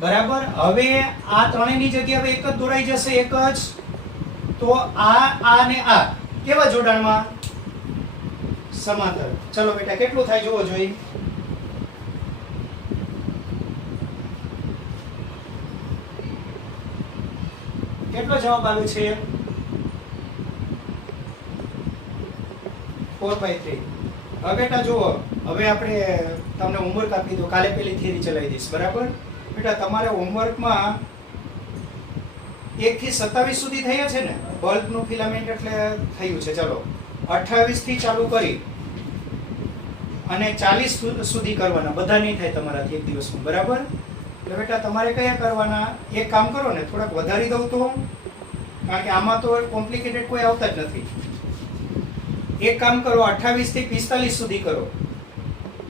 બરાબર. હવે આ ત્રણેયની જગ્યાએ એક જ દોરાઈ જશે, એક જ. તો આ ને આ કેવા જોડાણમાં? સમાંતર. ચલો બેટા કેટલું થાય જોવો જોઈએ. કેટલો જવાબ આવે છે? 4/3. હવે બેટા જુઓ, હવે આપણે તમને હોમવર્ક આપી દો, કાલે પેલી થિયરી ચલાવી દઈશ. બરાબર બેટા, તમારે હોમવર્કમાં 1 થી 27 સુધી થયા છે ને, બલ્બનું ફિલામેન્ટ એટલે થયું છે. ચલો 28 થી ચાલુ કરી અને 40 સુધી કરવાના. બધા નહીં થાય તમારાથી એક દિવસમાં. બરાબર. એટલે બેટા તમારે કયા કરવાના? એક કામ કરો ને, થોડાક વધારી દઉં તો, કારણ કે આમાં તો કોમ્પ્લિકેટેડ કોઈ આવતા જ નથી. એક કામ કરો 28 થી 45 સુધી કરો.